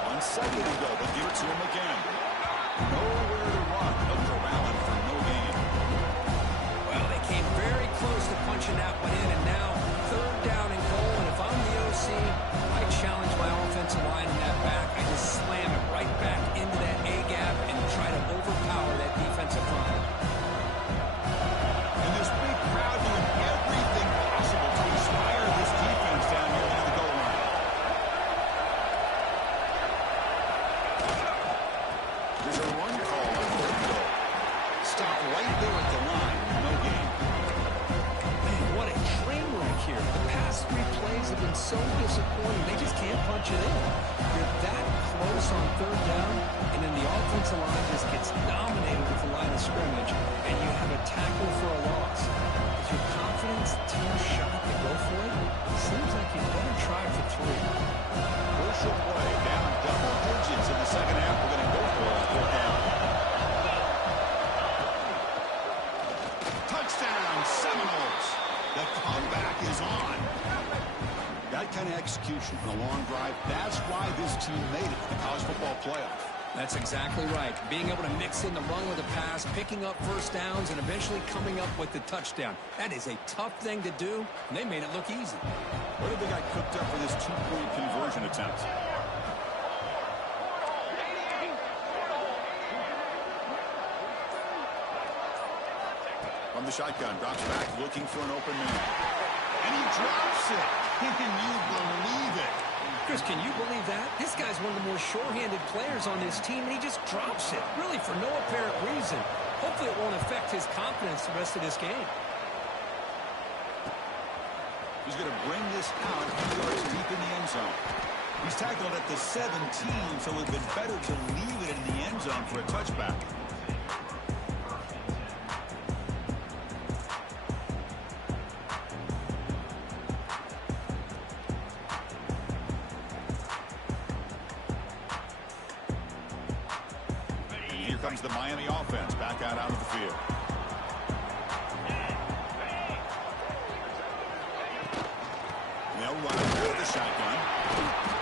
On 2nd and goal, they'll give it to him again. Nowhere to run. They'll corral him for no gain. Well, they came very close to punching that one in, and now 3rd down and goal. And if I'm the OC, I challenge my offensive line in that back. I just slam it right back into that A-gap and try to overpower that defensive front. And this big crowd doing everything possible to inspire this defense down here near the goal line. There's a run call on 3rd and goal. Stop right there at the line. No gain. Man, what a train wreck here. The past 3 plays have been so disappointing. They just can't punch it in. You're that close on 3rd down, and then the offensive line just gets dominated with the line of scrimmage, and you have a tackle for a loss. Is your confidence too shot to go for it? Seems like you better try for 3. Crucial play. Down double digits in the 2nd half. We're going to go for it. 4th down. Touchdown, Seminoles. The comeback is on. That kind of execution on a long drive, that's why this team made it to the college football playoff. That's exactly right. Being able to mix in the run with the pass, picking up 1st downs, and eventually coming up with the touchdown. That is a tough thing to do, and they made it look easy. What did they got cooked up for this 2-point conversion attempt? From the shotgun, drops back, looking for an open man. And he drops it. Can you believe it? Chris, can you believe that? This guy's one of the more sure-handed players on this team, and he just drops it, really for no apparent reason. Hopefully it won't affect his confidence the rest of this game. He's going to bring this out 2 yards deep in the end zone. He's tackled at the 17, so it would have been better to leave it in the end zone for a touchback. Comes the Miami offense back out onto the field. They'll run it out of the shotgun.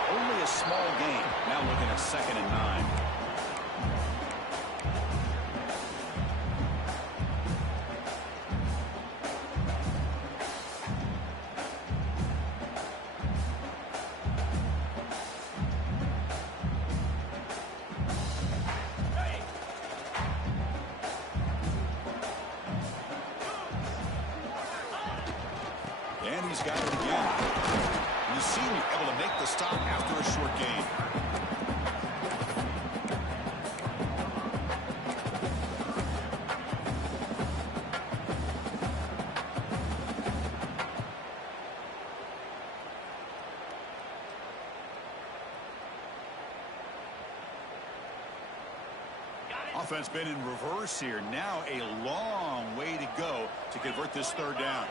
Only a small gain. Now looking at 2nd and 9. And he's got it again. You see him able to make the stop after a short gain. Offense been in reverse here. Now a long way to go to convert this 3rd down.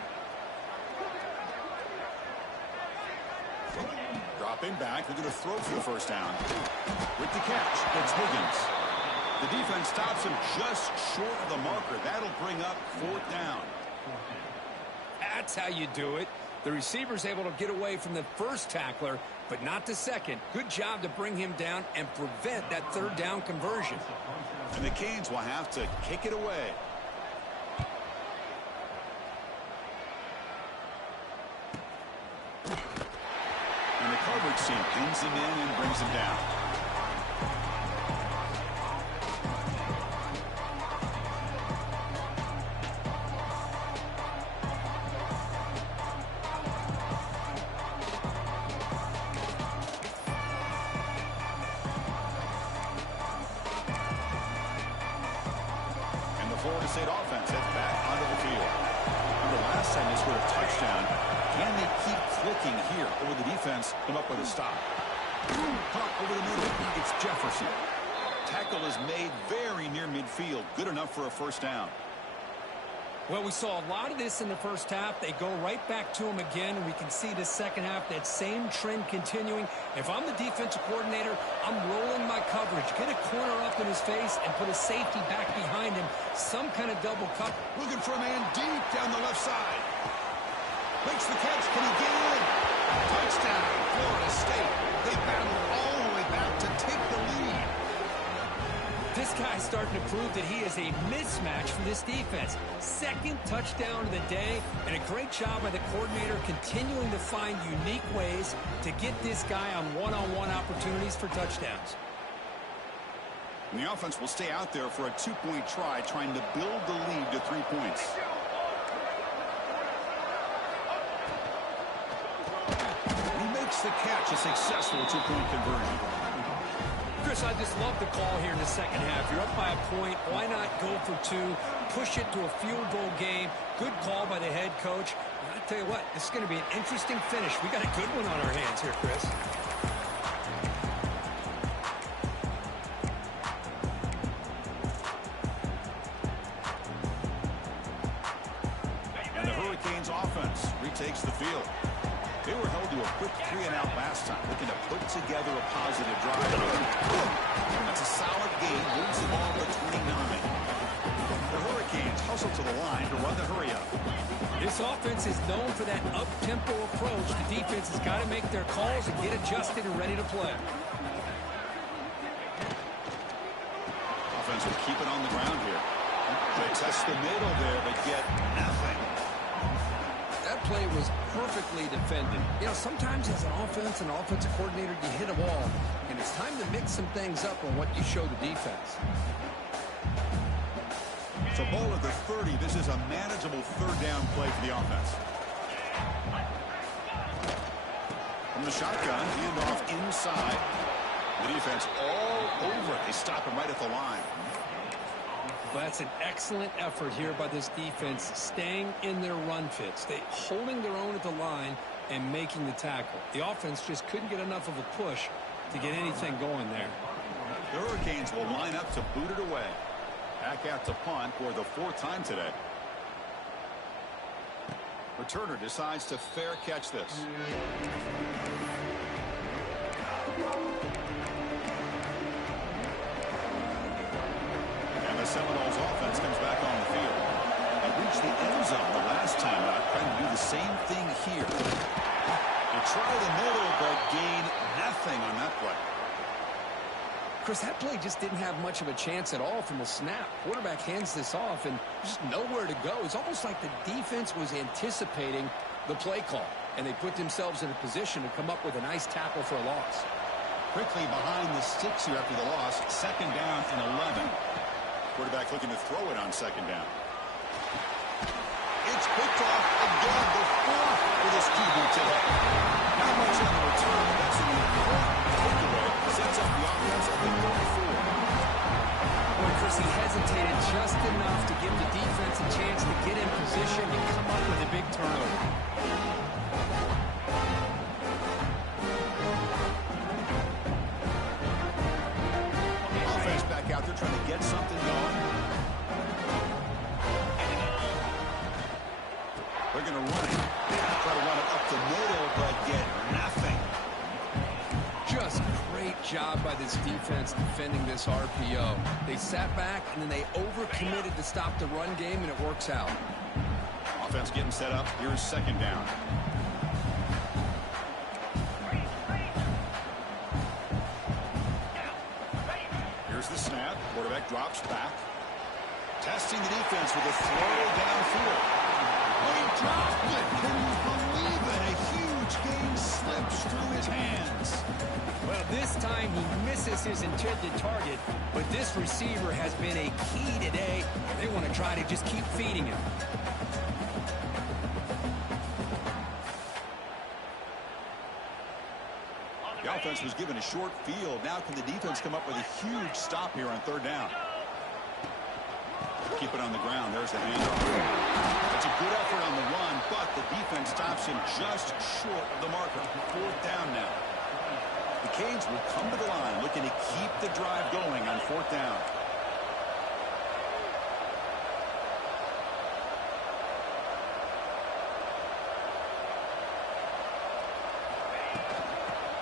Dropping back, they're going to throw for the first down. With the catch, it's Higgins. The defense stops him just short of the marker. That'll bring up 4th down. That's how you do it. The receiver's able to get away from the first tackler, but not the second. Good job to bring him down and prevent that 3rd down conversion. And the Canes will have to kick it away. And the coverage team pins him in and brings him down. Florida State offense heads back onto the field. The last time they scored a touchdown, can they keep clicking here? Or will the defense come up with a stop? Pop over the middle. It's Jefferson. Tackle is made very near midfield. Good enough for a 1st down. Well, we saw a lot of this in the first half. They go right back to him again, and we can see the second half, that same trend continuing. If I'm the defensive coordinator, I'm rolling my coverage. Get a corner up in his face and put a safety back behind him. Some kind of double cover. Looking for a man deep down the left side. Makes the catch. Can he get in? Touchdown, Florida State. They battle all the way back to take the lead. This guy's starting to prove that he is a mismatch for this defense. 2nd touchdown of the day, and a great job by the coordinator continuing to find unique ways to get this guy on one-on-one opportunities for touchdowns. And the offense will stay out there for a 2-point try, trying to build the lead to 3 points. He makes the catch, a successful 2-point conversion. Chris, I just love the call here in the second half. You're up by a point. Why not go for 2, push it to a field goal game? Good call by the head coach. And I tell you what, this is going to be an interesting finish. We got a good one on our hands here, Chris. And the Hurricanes offense retakes the field. They were held to a quick 3-and-out last time, looking to put together a positive drive. That's a solid gain, moves the ball to 29. The Hurricanes hustle to the line to run the hurry-up. This offense is known for that up-tempo approach. The defense has got to make their calls and get adjusted and ready to play. Offense will keep it on the ground here. They test the middle there, but get nothing. That play was perfectly defended. You know, sometimes as an offensive coordinator, you hit a wall, and it's time to mix some things up on what you show the defense. So ball at the 30. This is a manageable 3rd down play for the offense. From the shotgun, handoff inside. The defense all over it. They stop him right at the line. Well, that's an excellent effort here by this defense, staying in their run fits. They holding their own at the line and making the tackle. The offense just couldn't get enough of a push to get anything going there. The Hurricanes will line up to boot it away. Back out to punt for the 4th time today. Returner decides to fair catch this. And the Seminoles offense comes back on the field. They reached the end zone the last time out, trying to do the same thing here. They try the middle, but gain nothing on that play. Chris, that play just didn't have much of a chance at all from the snap. Quarterback hands this off, and just nowhere to go. It's almost like the defense was anticipating the play call, and they put themselves in a position to come up with a nice tackle for a loss. Quickly behind the sticks here after the loss. 2nd down and 11. Quarterback looking to throw it on 2nd down. It's picked off again, the 4th for this QB today. Not much on the return. That's an important takeaway. Sets up the offense at the 34. Boy, Chris, he hesitated just enough to give the defense a chance to get in position and come up with a big turnover. Offense back out there trying to get something going. They're going to run it. Try to run it up the middle, but get nothing. Just great job by this defense defending this RPO. They sat back, and then they overcommitted to stop the run game, and it works out. Offense getting set up. Here's second down. Here's the snap. Quarterback drops back. Testing the defense with a throw downfield. Oh, he dropped it. Can you believe it? A huge game slips through his hands. Well, this time he misses his intended target, but this receiver has been a key today. They want to try to just keep feeding him. The offense was given a short field. Now can the defense come up with a huge stop here on third down? Keep it on the ground. There's the handoff. That's a good effort on the run, but the defense stops him just short of the marker. Fourth down now. The Canes will come to the line looking to keep the drive going on fourth down.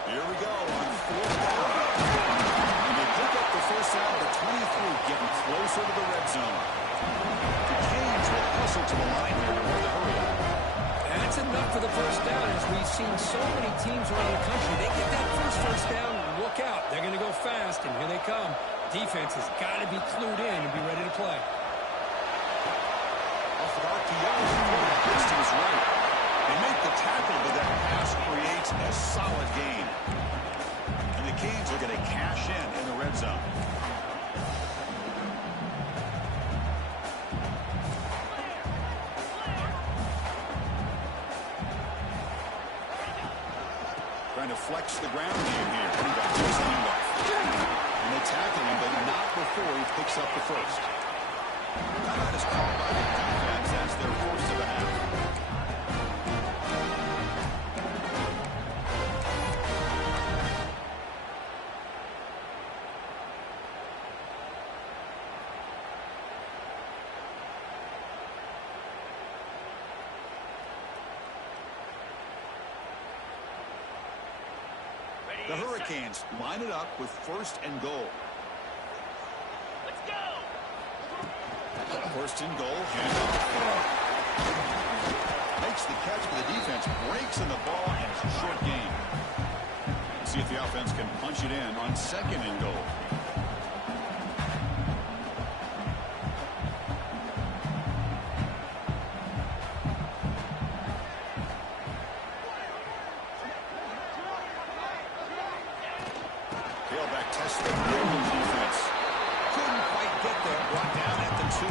Here we go on fourth down. And they pick up the first down at the 23, getting closer to the red zone. The Canes will hustle to the line here with the hurry. That's enough for the first down. As we've seen so many teams around the country, they get that first down, look out. They're going to go fast, and here they come. Defense has got to be clued in and be ready to play. Off of RPO, distance right. They make the tackle, but that pass creates a solid gain. And the Canes are going to cash in the red zone. Trying to flex the ground game here. And they tackle him, but not before he picks up the first. That is called by the defense as their first of the half. The Hurricanes line it up with first and goal. Let's go. First and goal, handoff. Makes the catch for the defense, breaks in the ball, and it's a short gain. See if the offense can punch it in on second and goal. Tailback tests the Ravens defense. Couldn't quite get there. Brought down at the 2.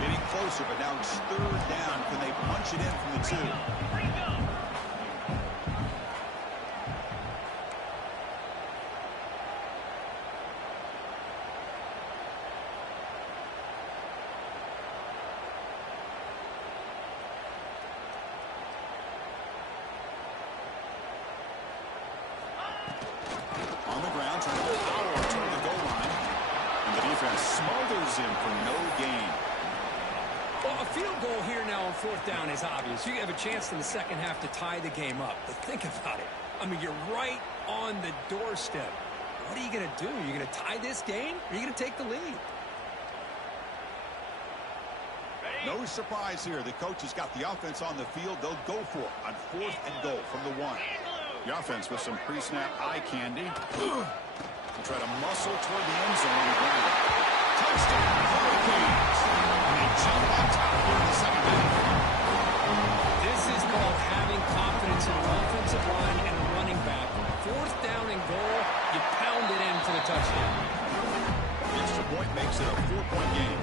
Getting closer, but now it's third down. Can they punch it in from the 2? Free to go. On the ground, trying to power to the goal line. And the defense smothers him for no gain. Well, a field goal here now on fourth down is obvious. You have a chance in the second half to tie the game up. But think about it. I mean, you're right on the doorstep. What are you going to do? Are you going to tie this game, or are you going to take the lead? No surprise here. The coach has got the offense on the field. They'll go for it on fourth and goal from the 1. The offense with some pre-snap eye candy. They'll try to muscle toward the end zone on the ground. Touchdown, Hurricanes. And they jump on top here in the second half. This is called having confidence in an offensive line and a running back. Fourth down and goal, you pound it in for the touchdown. The extra point makes it a 4-point game.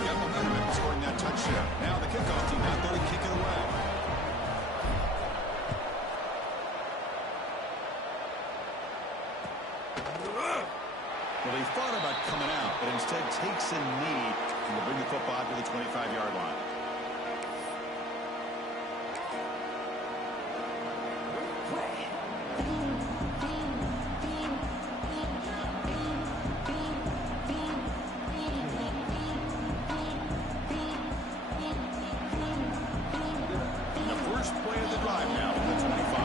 They got momentum in scoring that touchdown. Now the kickoff team out there to kick it away. Well, he thought about coming out, but instead takes a knee and will bring the football to the 25-yard line. And the first play of the drive now at the 25.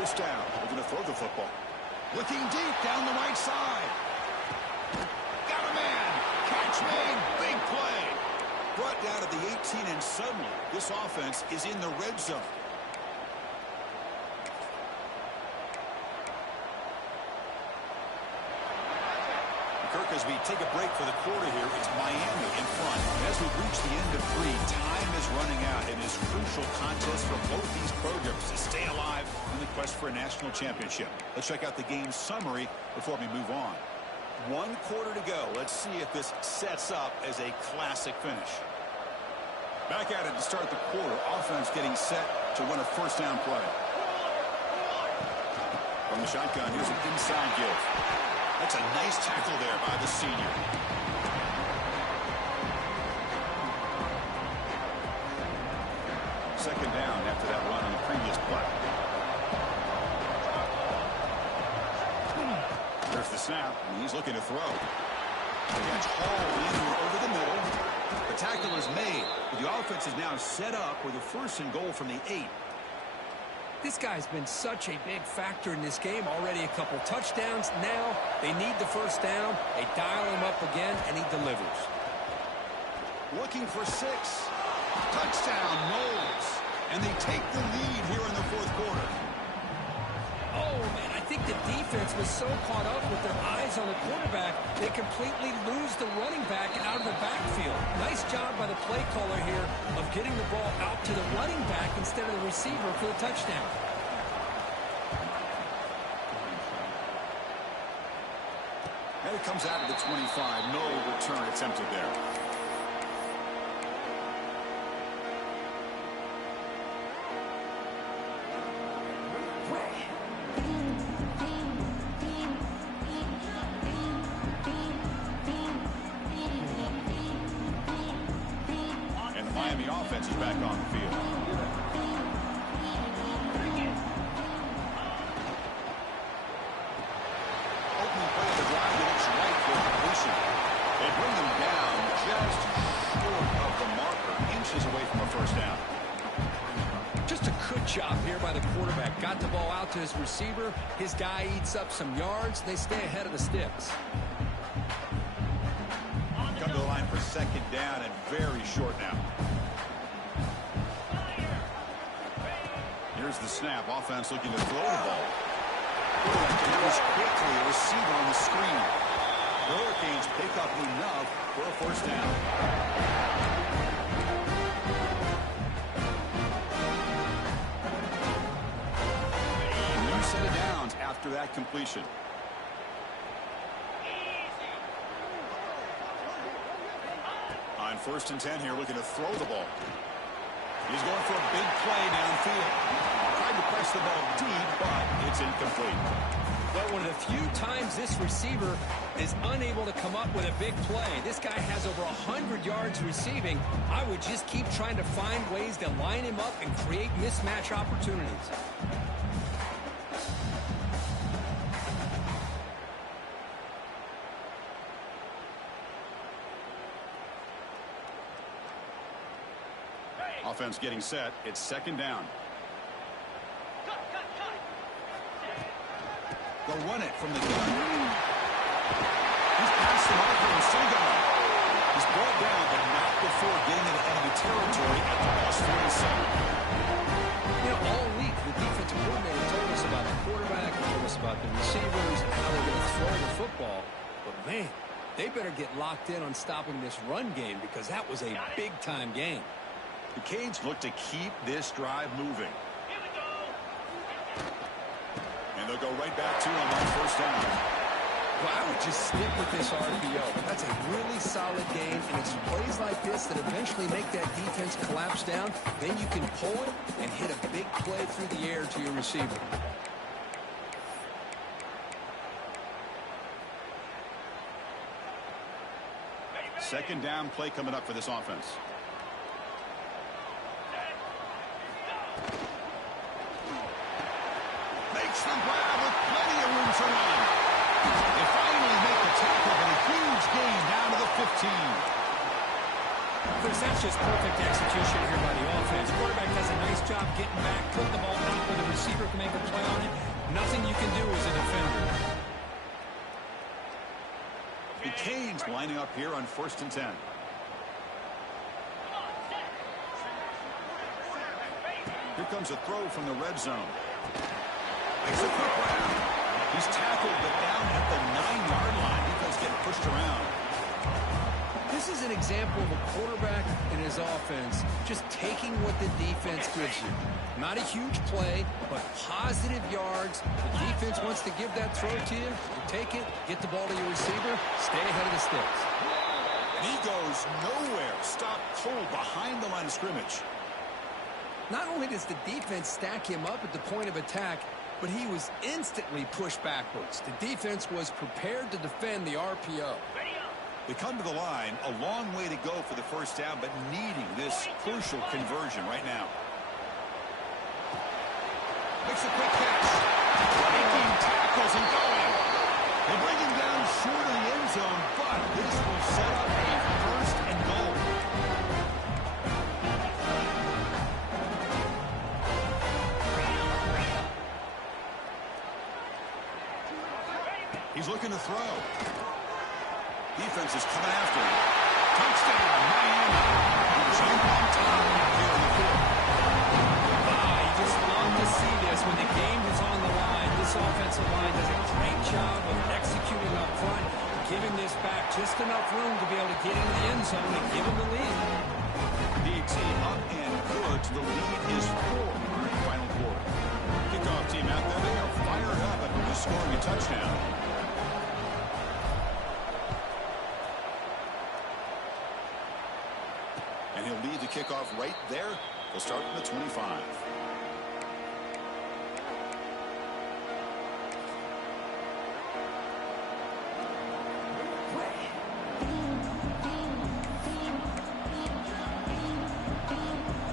First down. They're going to throw the football. Looking deep down the right side. Got a man. Catch made. Big play. Brought down at the 18, and suddenly this offense is in the red zone. Kirk, as we take a break for the quarter here, it's Miami in front. As we reach the end of 3, time is running out in this crucial contest for both these programs to stay alive in the quest for a national championship. Let's check out the game summary before we move on. 1 quarter to go. Let's see if this sets up as a classic finish. Back at it to start the quarter. Offense getting set to win a first down play. From the shotgun, here's an inside give. That's a nice tackle there by the senior. Second down after that run on the previous play. There's the snap, and he's looking to throw. He gets hauled in over the middle. The tackle is made, but the offense is now set up with a 1st and goal from the 8. This guy's been such a big factor in this game. Already a couple touchdowns. Now they need the first down. They dial him up again, and he delivers. Looking for 6. Touchdown, Knowles. And they take the lead here in the 4th quarter. Oh, man, I think the defense was so caught up with their eyes on the quarterback, they completely lose the running back out of the backfield. Nice job by the play caller here of getting the ball out to the running back instead of the receiver for the touchdown. And it comes out of the 25. No return attempted there. Miami offense is back on the field. Opening play of the drive, he looks right for completion. They bring him down just short of the marker, inches away from a first down. Just a good job here by the quarterback. Got the ball out to his receiver. His guy eats up some yards. They stay ahead of the sticks. Come to the line for second down and very short now. Here's the snap. Offense looking to throw the ball. It was quickly a receiver on the screen. The Hurricanes pick up enough for a first down. New set of downs after that completion. On 1st and 10 here, looking to throw the ball. He's going for a big play downfield. Tried to press the ball deep, but it's incomplete. Well, one of the few times this receiver is unable to come up with a big play. This guy has over 100 yards receiving. I would just keep trying to find ways to line him up and create mismatch opportunities. Offense getting set. It's second down. They'll run it from the gun. He's past the marker and still going. He's brought down, but not before getting into enemy territory at the loss 47. You know, all week, the defensive coordinator told us about the quarterback, told us about the receivers, and how they're going to throw the football. But, man, they better get locked in on stopping this run game because that was a big-time game. The Canes look to keep this drive moving. And they'll go right back to him on first down. Well, I would just stick with this RPO. That's a really solid game, and it's plays like this that eventually make that defense collapse down. Then you can pull it and hit a big play through the air to your receiver. Second down play coming up for this offense. Makes the grab with plenty of room to run. They finally make the tackle, but a huge gain down to the 15. Chris, that's just perfect execution here by the offense. Quarterback does a nice job getting back, put the ball out where the receiver can make a play on it, Nothing you can do as a defender. The Canes lining up here on 1st and 10. Here comes a throw from the red zone. Makes a quick round. He's tackled, but down at the 9-yard line. Defense getting pushed around. This is an example of a quarterback and his offense just taking what the defense gives you. Not a huge play, but positive yards. The defense wants to give that throw to you. You take it, get the ball to your receiver, stay ahead of the sticks. And he goes nowhere. Stopped cold behind the line of scrimmage. Not only does the defense stack him up at the point of attack, but he was instantly pushed backwards. The defense was prepared to defend the RPO. They come to the line, a long way to go for the first down, but needing this crucial conversion right now. Makes a quick catch. Breaking tackles and going. They bring him down short of the end zone, but this will set up a 1st and goal. He's looking to throw. Defense is coming after him. Touchdown, Miami. He was in on top here in the field. You just love to see this when the game is on the line. This offensive line does a great job of executing up front, giving this back just enough room to be able to get into the end zone and give him the lead. DT up and good. The lead is 4 in the final quarter. Kickoff team out there. They are fired up after just scoring a touchdown. And he'll lead the kickoff right there. They'll start from the 25.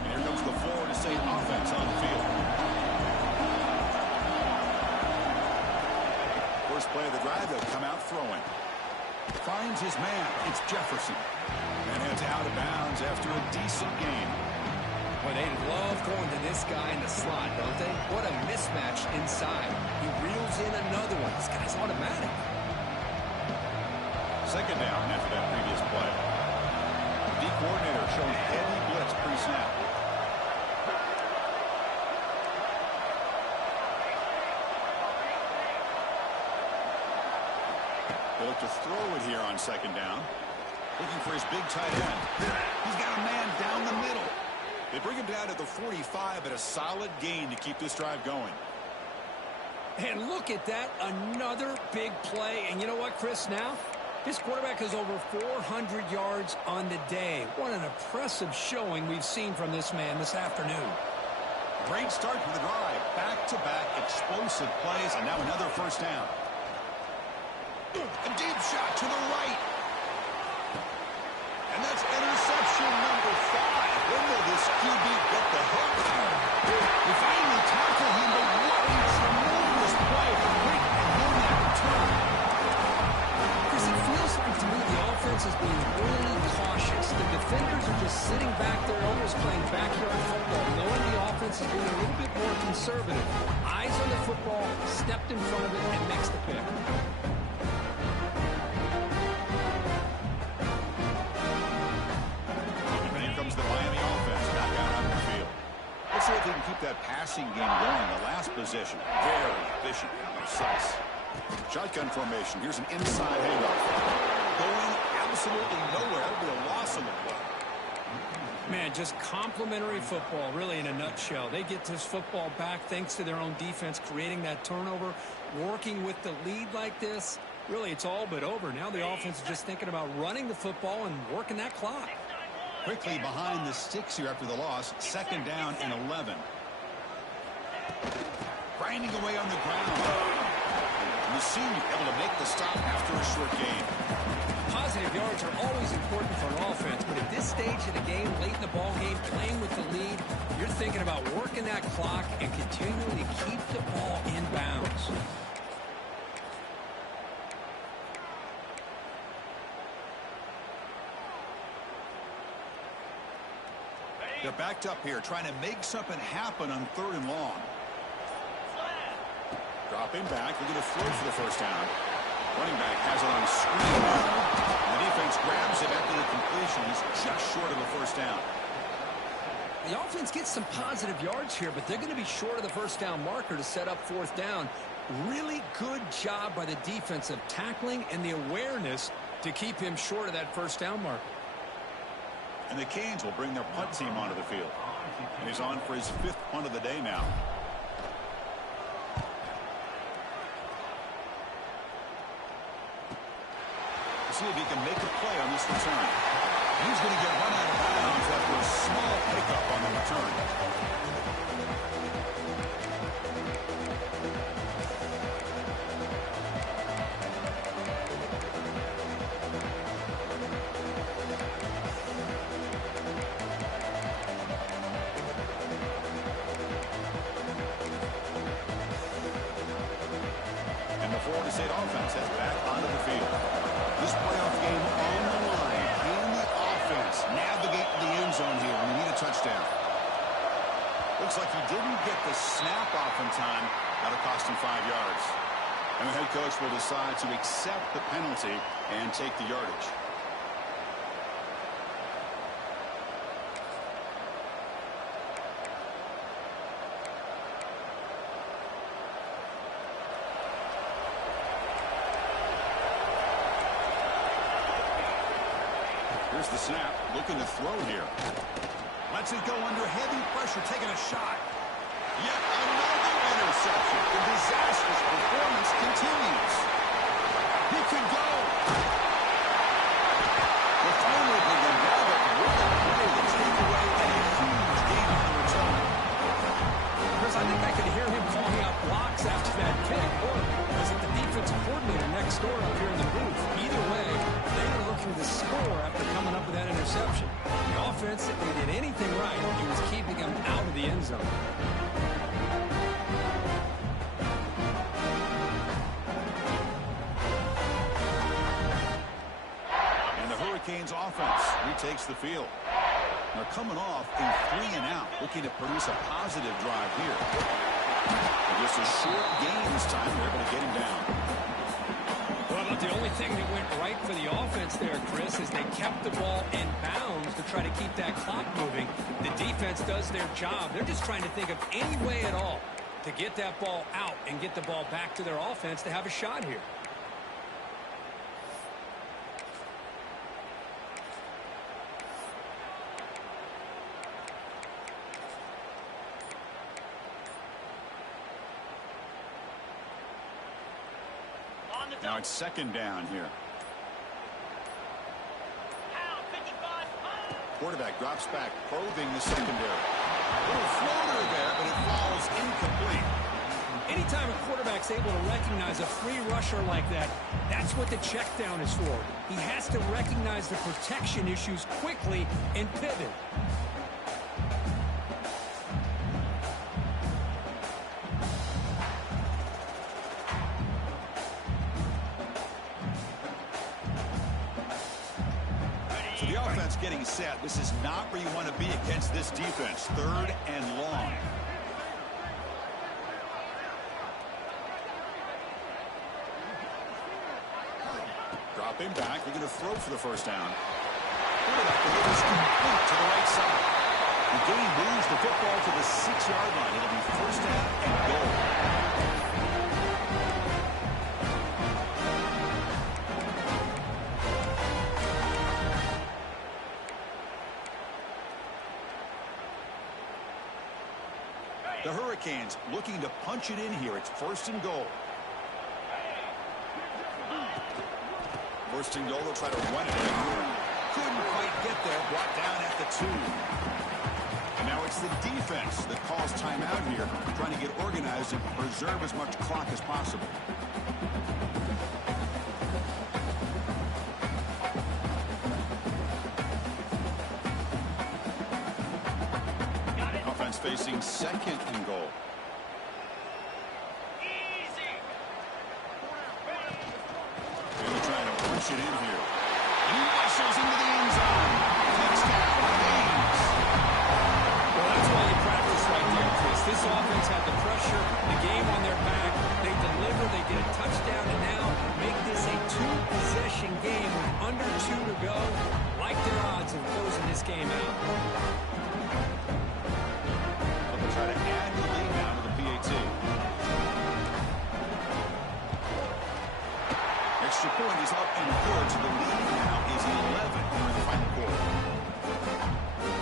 And here comes the Florida State offense on the field. First play of the drive, they'll come out throwing. Finds his man. It's Jefferson. And heads out of bounds after a decent game. Boy, they love going to this guy in the slot, don't they? What a mismatch inside. He reels in another one. This guy's automatic. Second down after that previous play. The coordinator showing heavy blitz pre-snap. They look to throw it here on second down. Looking for his big tight end. He's got a man down the middle. They bring him down at the 45, but a solid gain to keep this drive going. And look at that, another big play. And you know what, Chris, now? This quarterback has over 400 yards on the day. What an impressive showing we've seen from this man this afternoon. Great start to the drive. Back-to-back explosive plays, and now another first down. A deep shot to the right. And that's interception number 5. When will this QB get the hook? They finally tackle him, but what a tremendous play. Quick and on that return. Chris, it feels like to me the offense is being really cautious. The defenders are just sitting back there almost playing backyard football, knowing the offense is being a little bit more conservative. Eyes on the football, stepped in front of it, and makes the pick. The Miami offense back out on the field. Let's see if they can keep that passing game going. The last possession, very efficient and precise. Shotgun formation. Here's an inside handoff. Going absolutely nowhere. That'll be a loss on the play. Man, just complimentary football, really, in a nutshell. They get this football back thanks to their own defense, creating that turnover, working with the lead like this. Really, it's all but over. Now the offense is just thinking about running the football and working that clock. Quickly behind the sticks here after the loss. Second down and 11. Grinding away on the ground. And the senior able to make the stop after a short gain. Positive yards are always important for an offense, but at this stage of the game, late in the ball game, playing with the lead, you're thinking about working that clock and continuing to keep the ball in bounds. They're backed up here, trying to make something happen on 3rd and long. Dropping back, we're going to throw for the first down. Running back has it on a screen. The defense grabs it after the completion. He's just short of a first down. The offense gets some positive yards here, but they're going to be short of the first down marker to set up fourth down. Really good job by the defensive tackling and the awareness to keep him short of that first down marker. And the Canes will bring their punt team onto the field. And he's on for his 5th punt of the day now. See if he can make a play on this return. He's going to get run out of bounds after a small pickup on the return. And the Florida State offense heads back onto the field. This playoff game on the line. Can the offense navigate the end zone here when you need a touchdown? Looks like he didn't get the snap off in time. That'll cost him 5 yards. And the head coach will decide to accept the penalty and take the yardage. Here's the snap, looking to throw here. Lets it go under heavy pressure, taking a shot. Yet another interception. The disastrous performance continues. He could go. The final big and Gallup with a play to take away a huge gain on the return. Chris, I think I could hear him calling out blocks after that pick. Or was it the defensive coordinator next door up here in the booth? Either way, they were looking to score after coming up with that interception. The offense, if they did anything right, he was keeping them out of the end zone. And the Hurricanes offense retakes the field. They're coming off a 3-and-out, looking to produce a positive drive here. Just a short gain this time. They're able to get him down. Well, the only thing that went right for the offense there, Chris, is they kept the ball in bounds to try to keep that clock moving. The defense does their job. They're just trying to think of any way at all to get that ball out and get the ball back to their offense to have a shot here. Now it's 2nd down here. Quarterback drops back, probing the secondary. Little floater there, but it falls incomplete. Anytime a quarterback's able to recognize a free rusher like that, that's what the check down is for. He has to recognize the protection issues quickly and pivot. So the offense getting set. This is not where you want to be against this defense. 3rd and long. Dropping back. We're going to throw for the first down. Quarterback delivers complete to the right side. The game moves the football to the 6-yard line. It'll be first down and goal. The Hurricanes looking to punch it in here. It's 1st and goal. 1st and goal. They'll try to run it in. Couldn't quite get there. Brought down at the 2. And now it's the defense that calls timeout here, trying to get organized and preserve as much clock as possible. Offense facing 2nd and goal. And they're trying to push it in here. He rushes into the end zone. Touchdown, Dimez. Well, that's why you practice right there, Chris. This offense offense had the pressure, the game on their back. They deliver, they get a touchdown, and now make this a two-possession game with under 2 to go. Like their odds of closing this game out. They'll try to add the lead now to the PAT. Extra point is up and good, so the lead now is 11 here in the final quarter.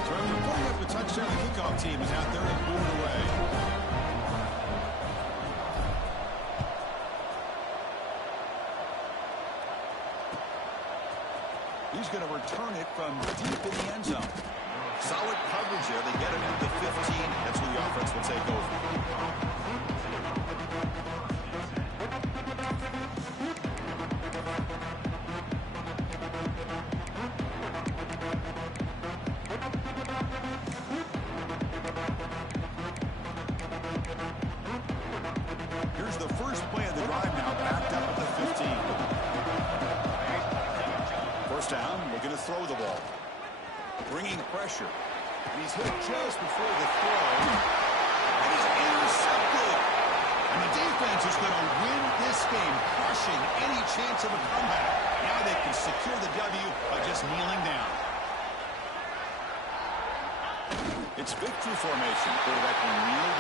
So after putting up a touchdown, the kickoff team is out there and moving away. He's going to return it from deep in the end zone. Solid coverage there. They get him into the 15. That's where the offense will take over. Here's the first play of the drive now, backed up at the 15. First down, looking to throw the ball. Bringing pressure. And he's hit just before the throw. And he's intercepted. And the defense is going to win this game, crushing any chance of a comeback. Now they can secure the W by just kneeling down. It's victory formation. Quarterback will kneel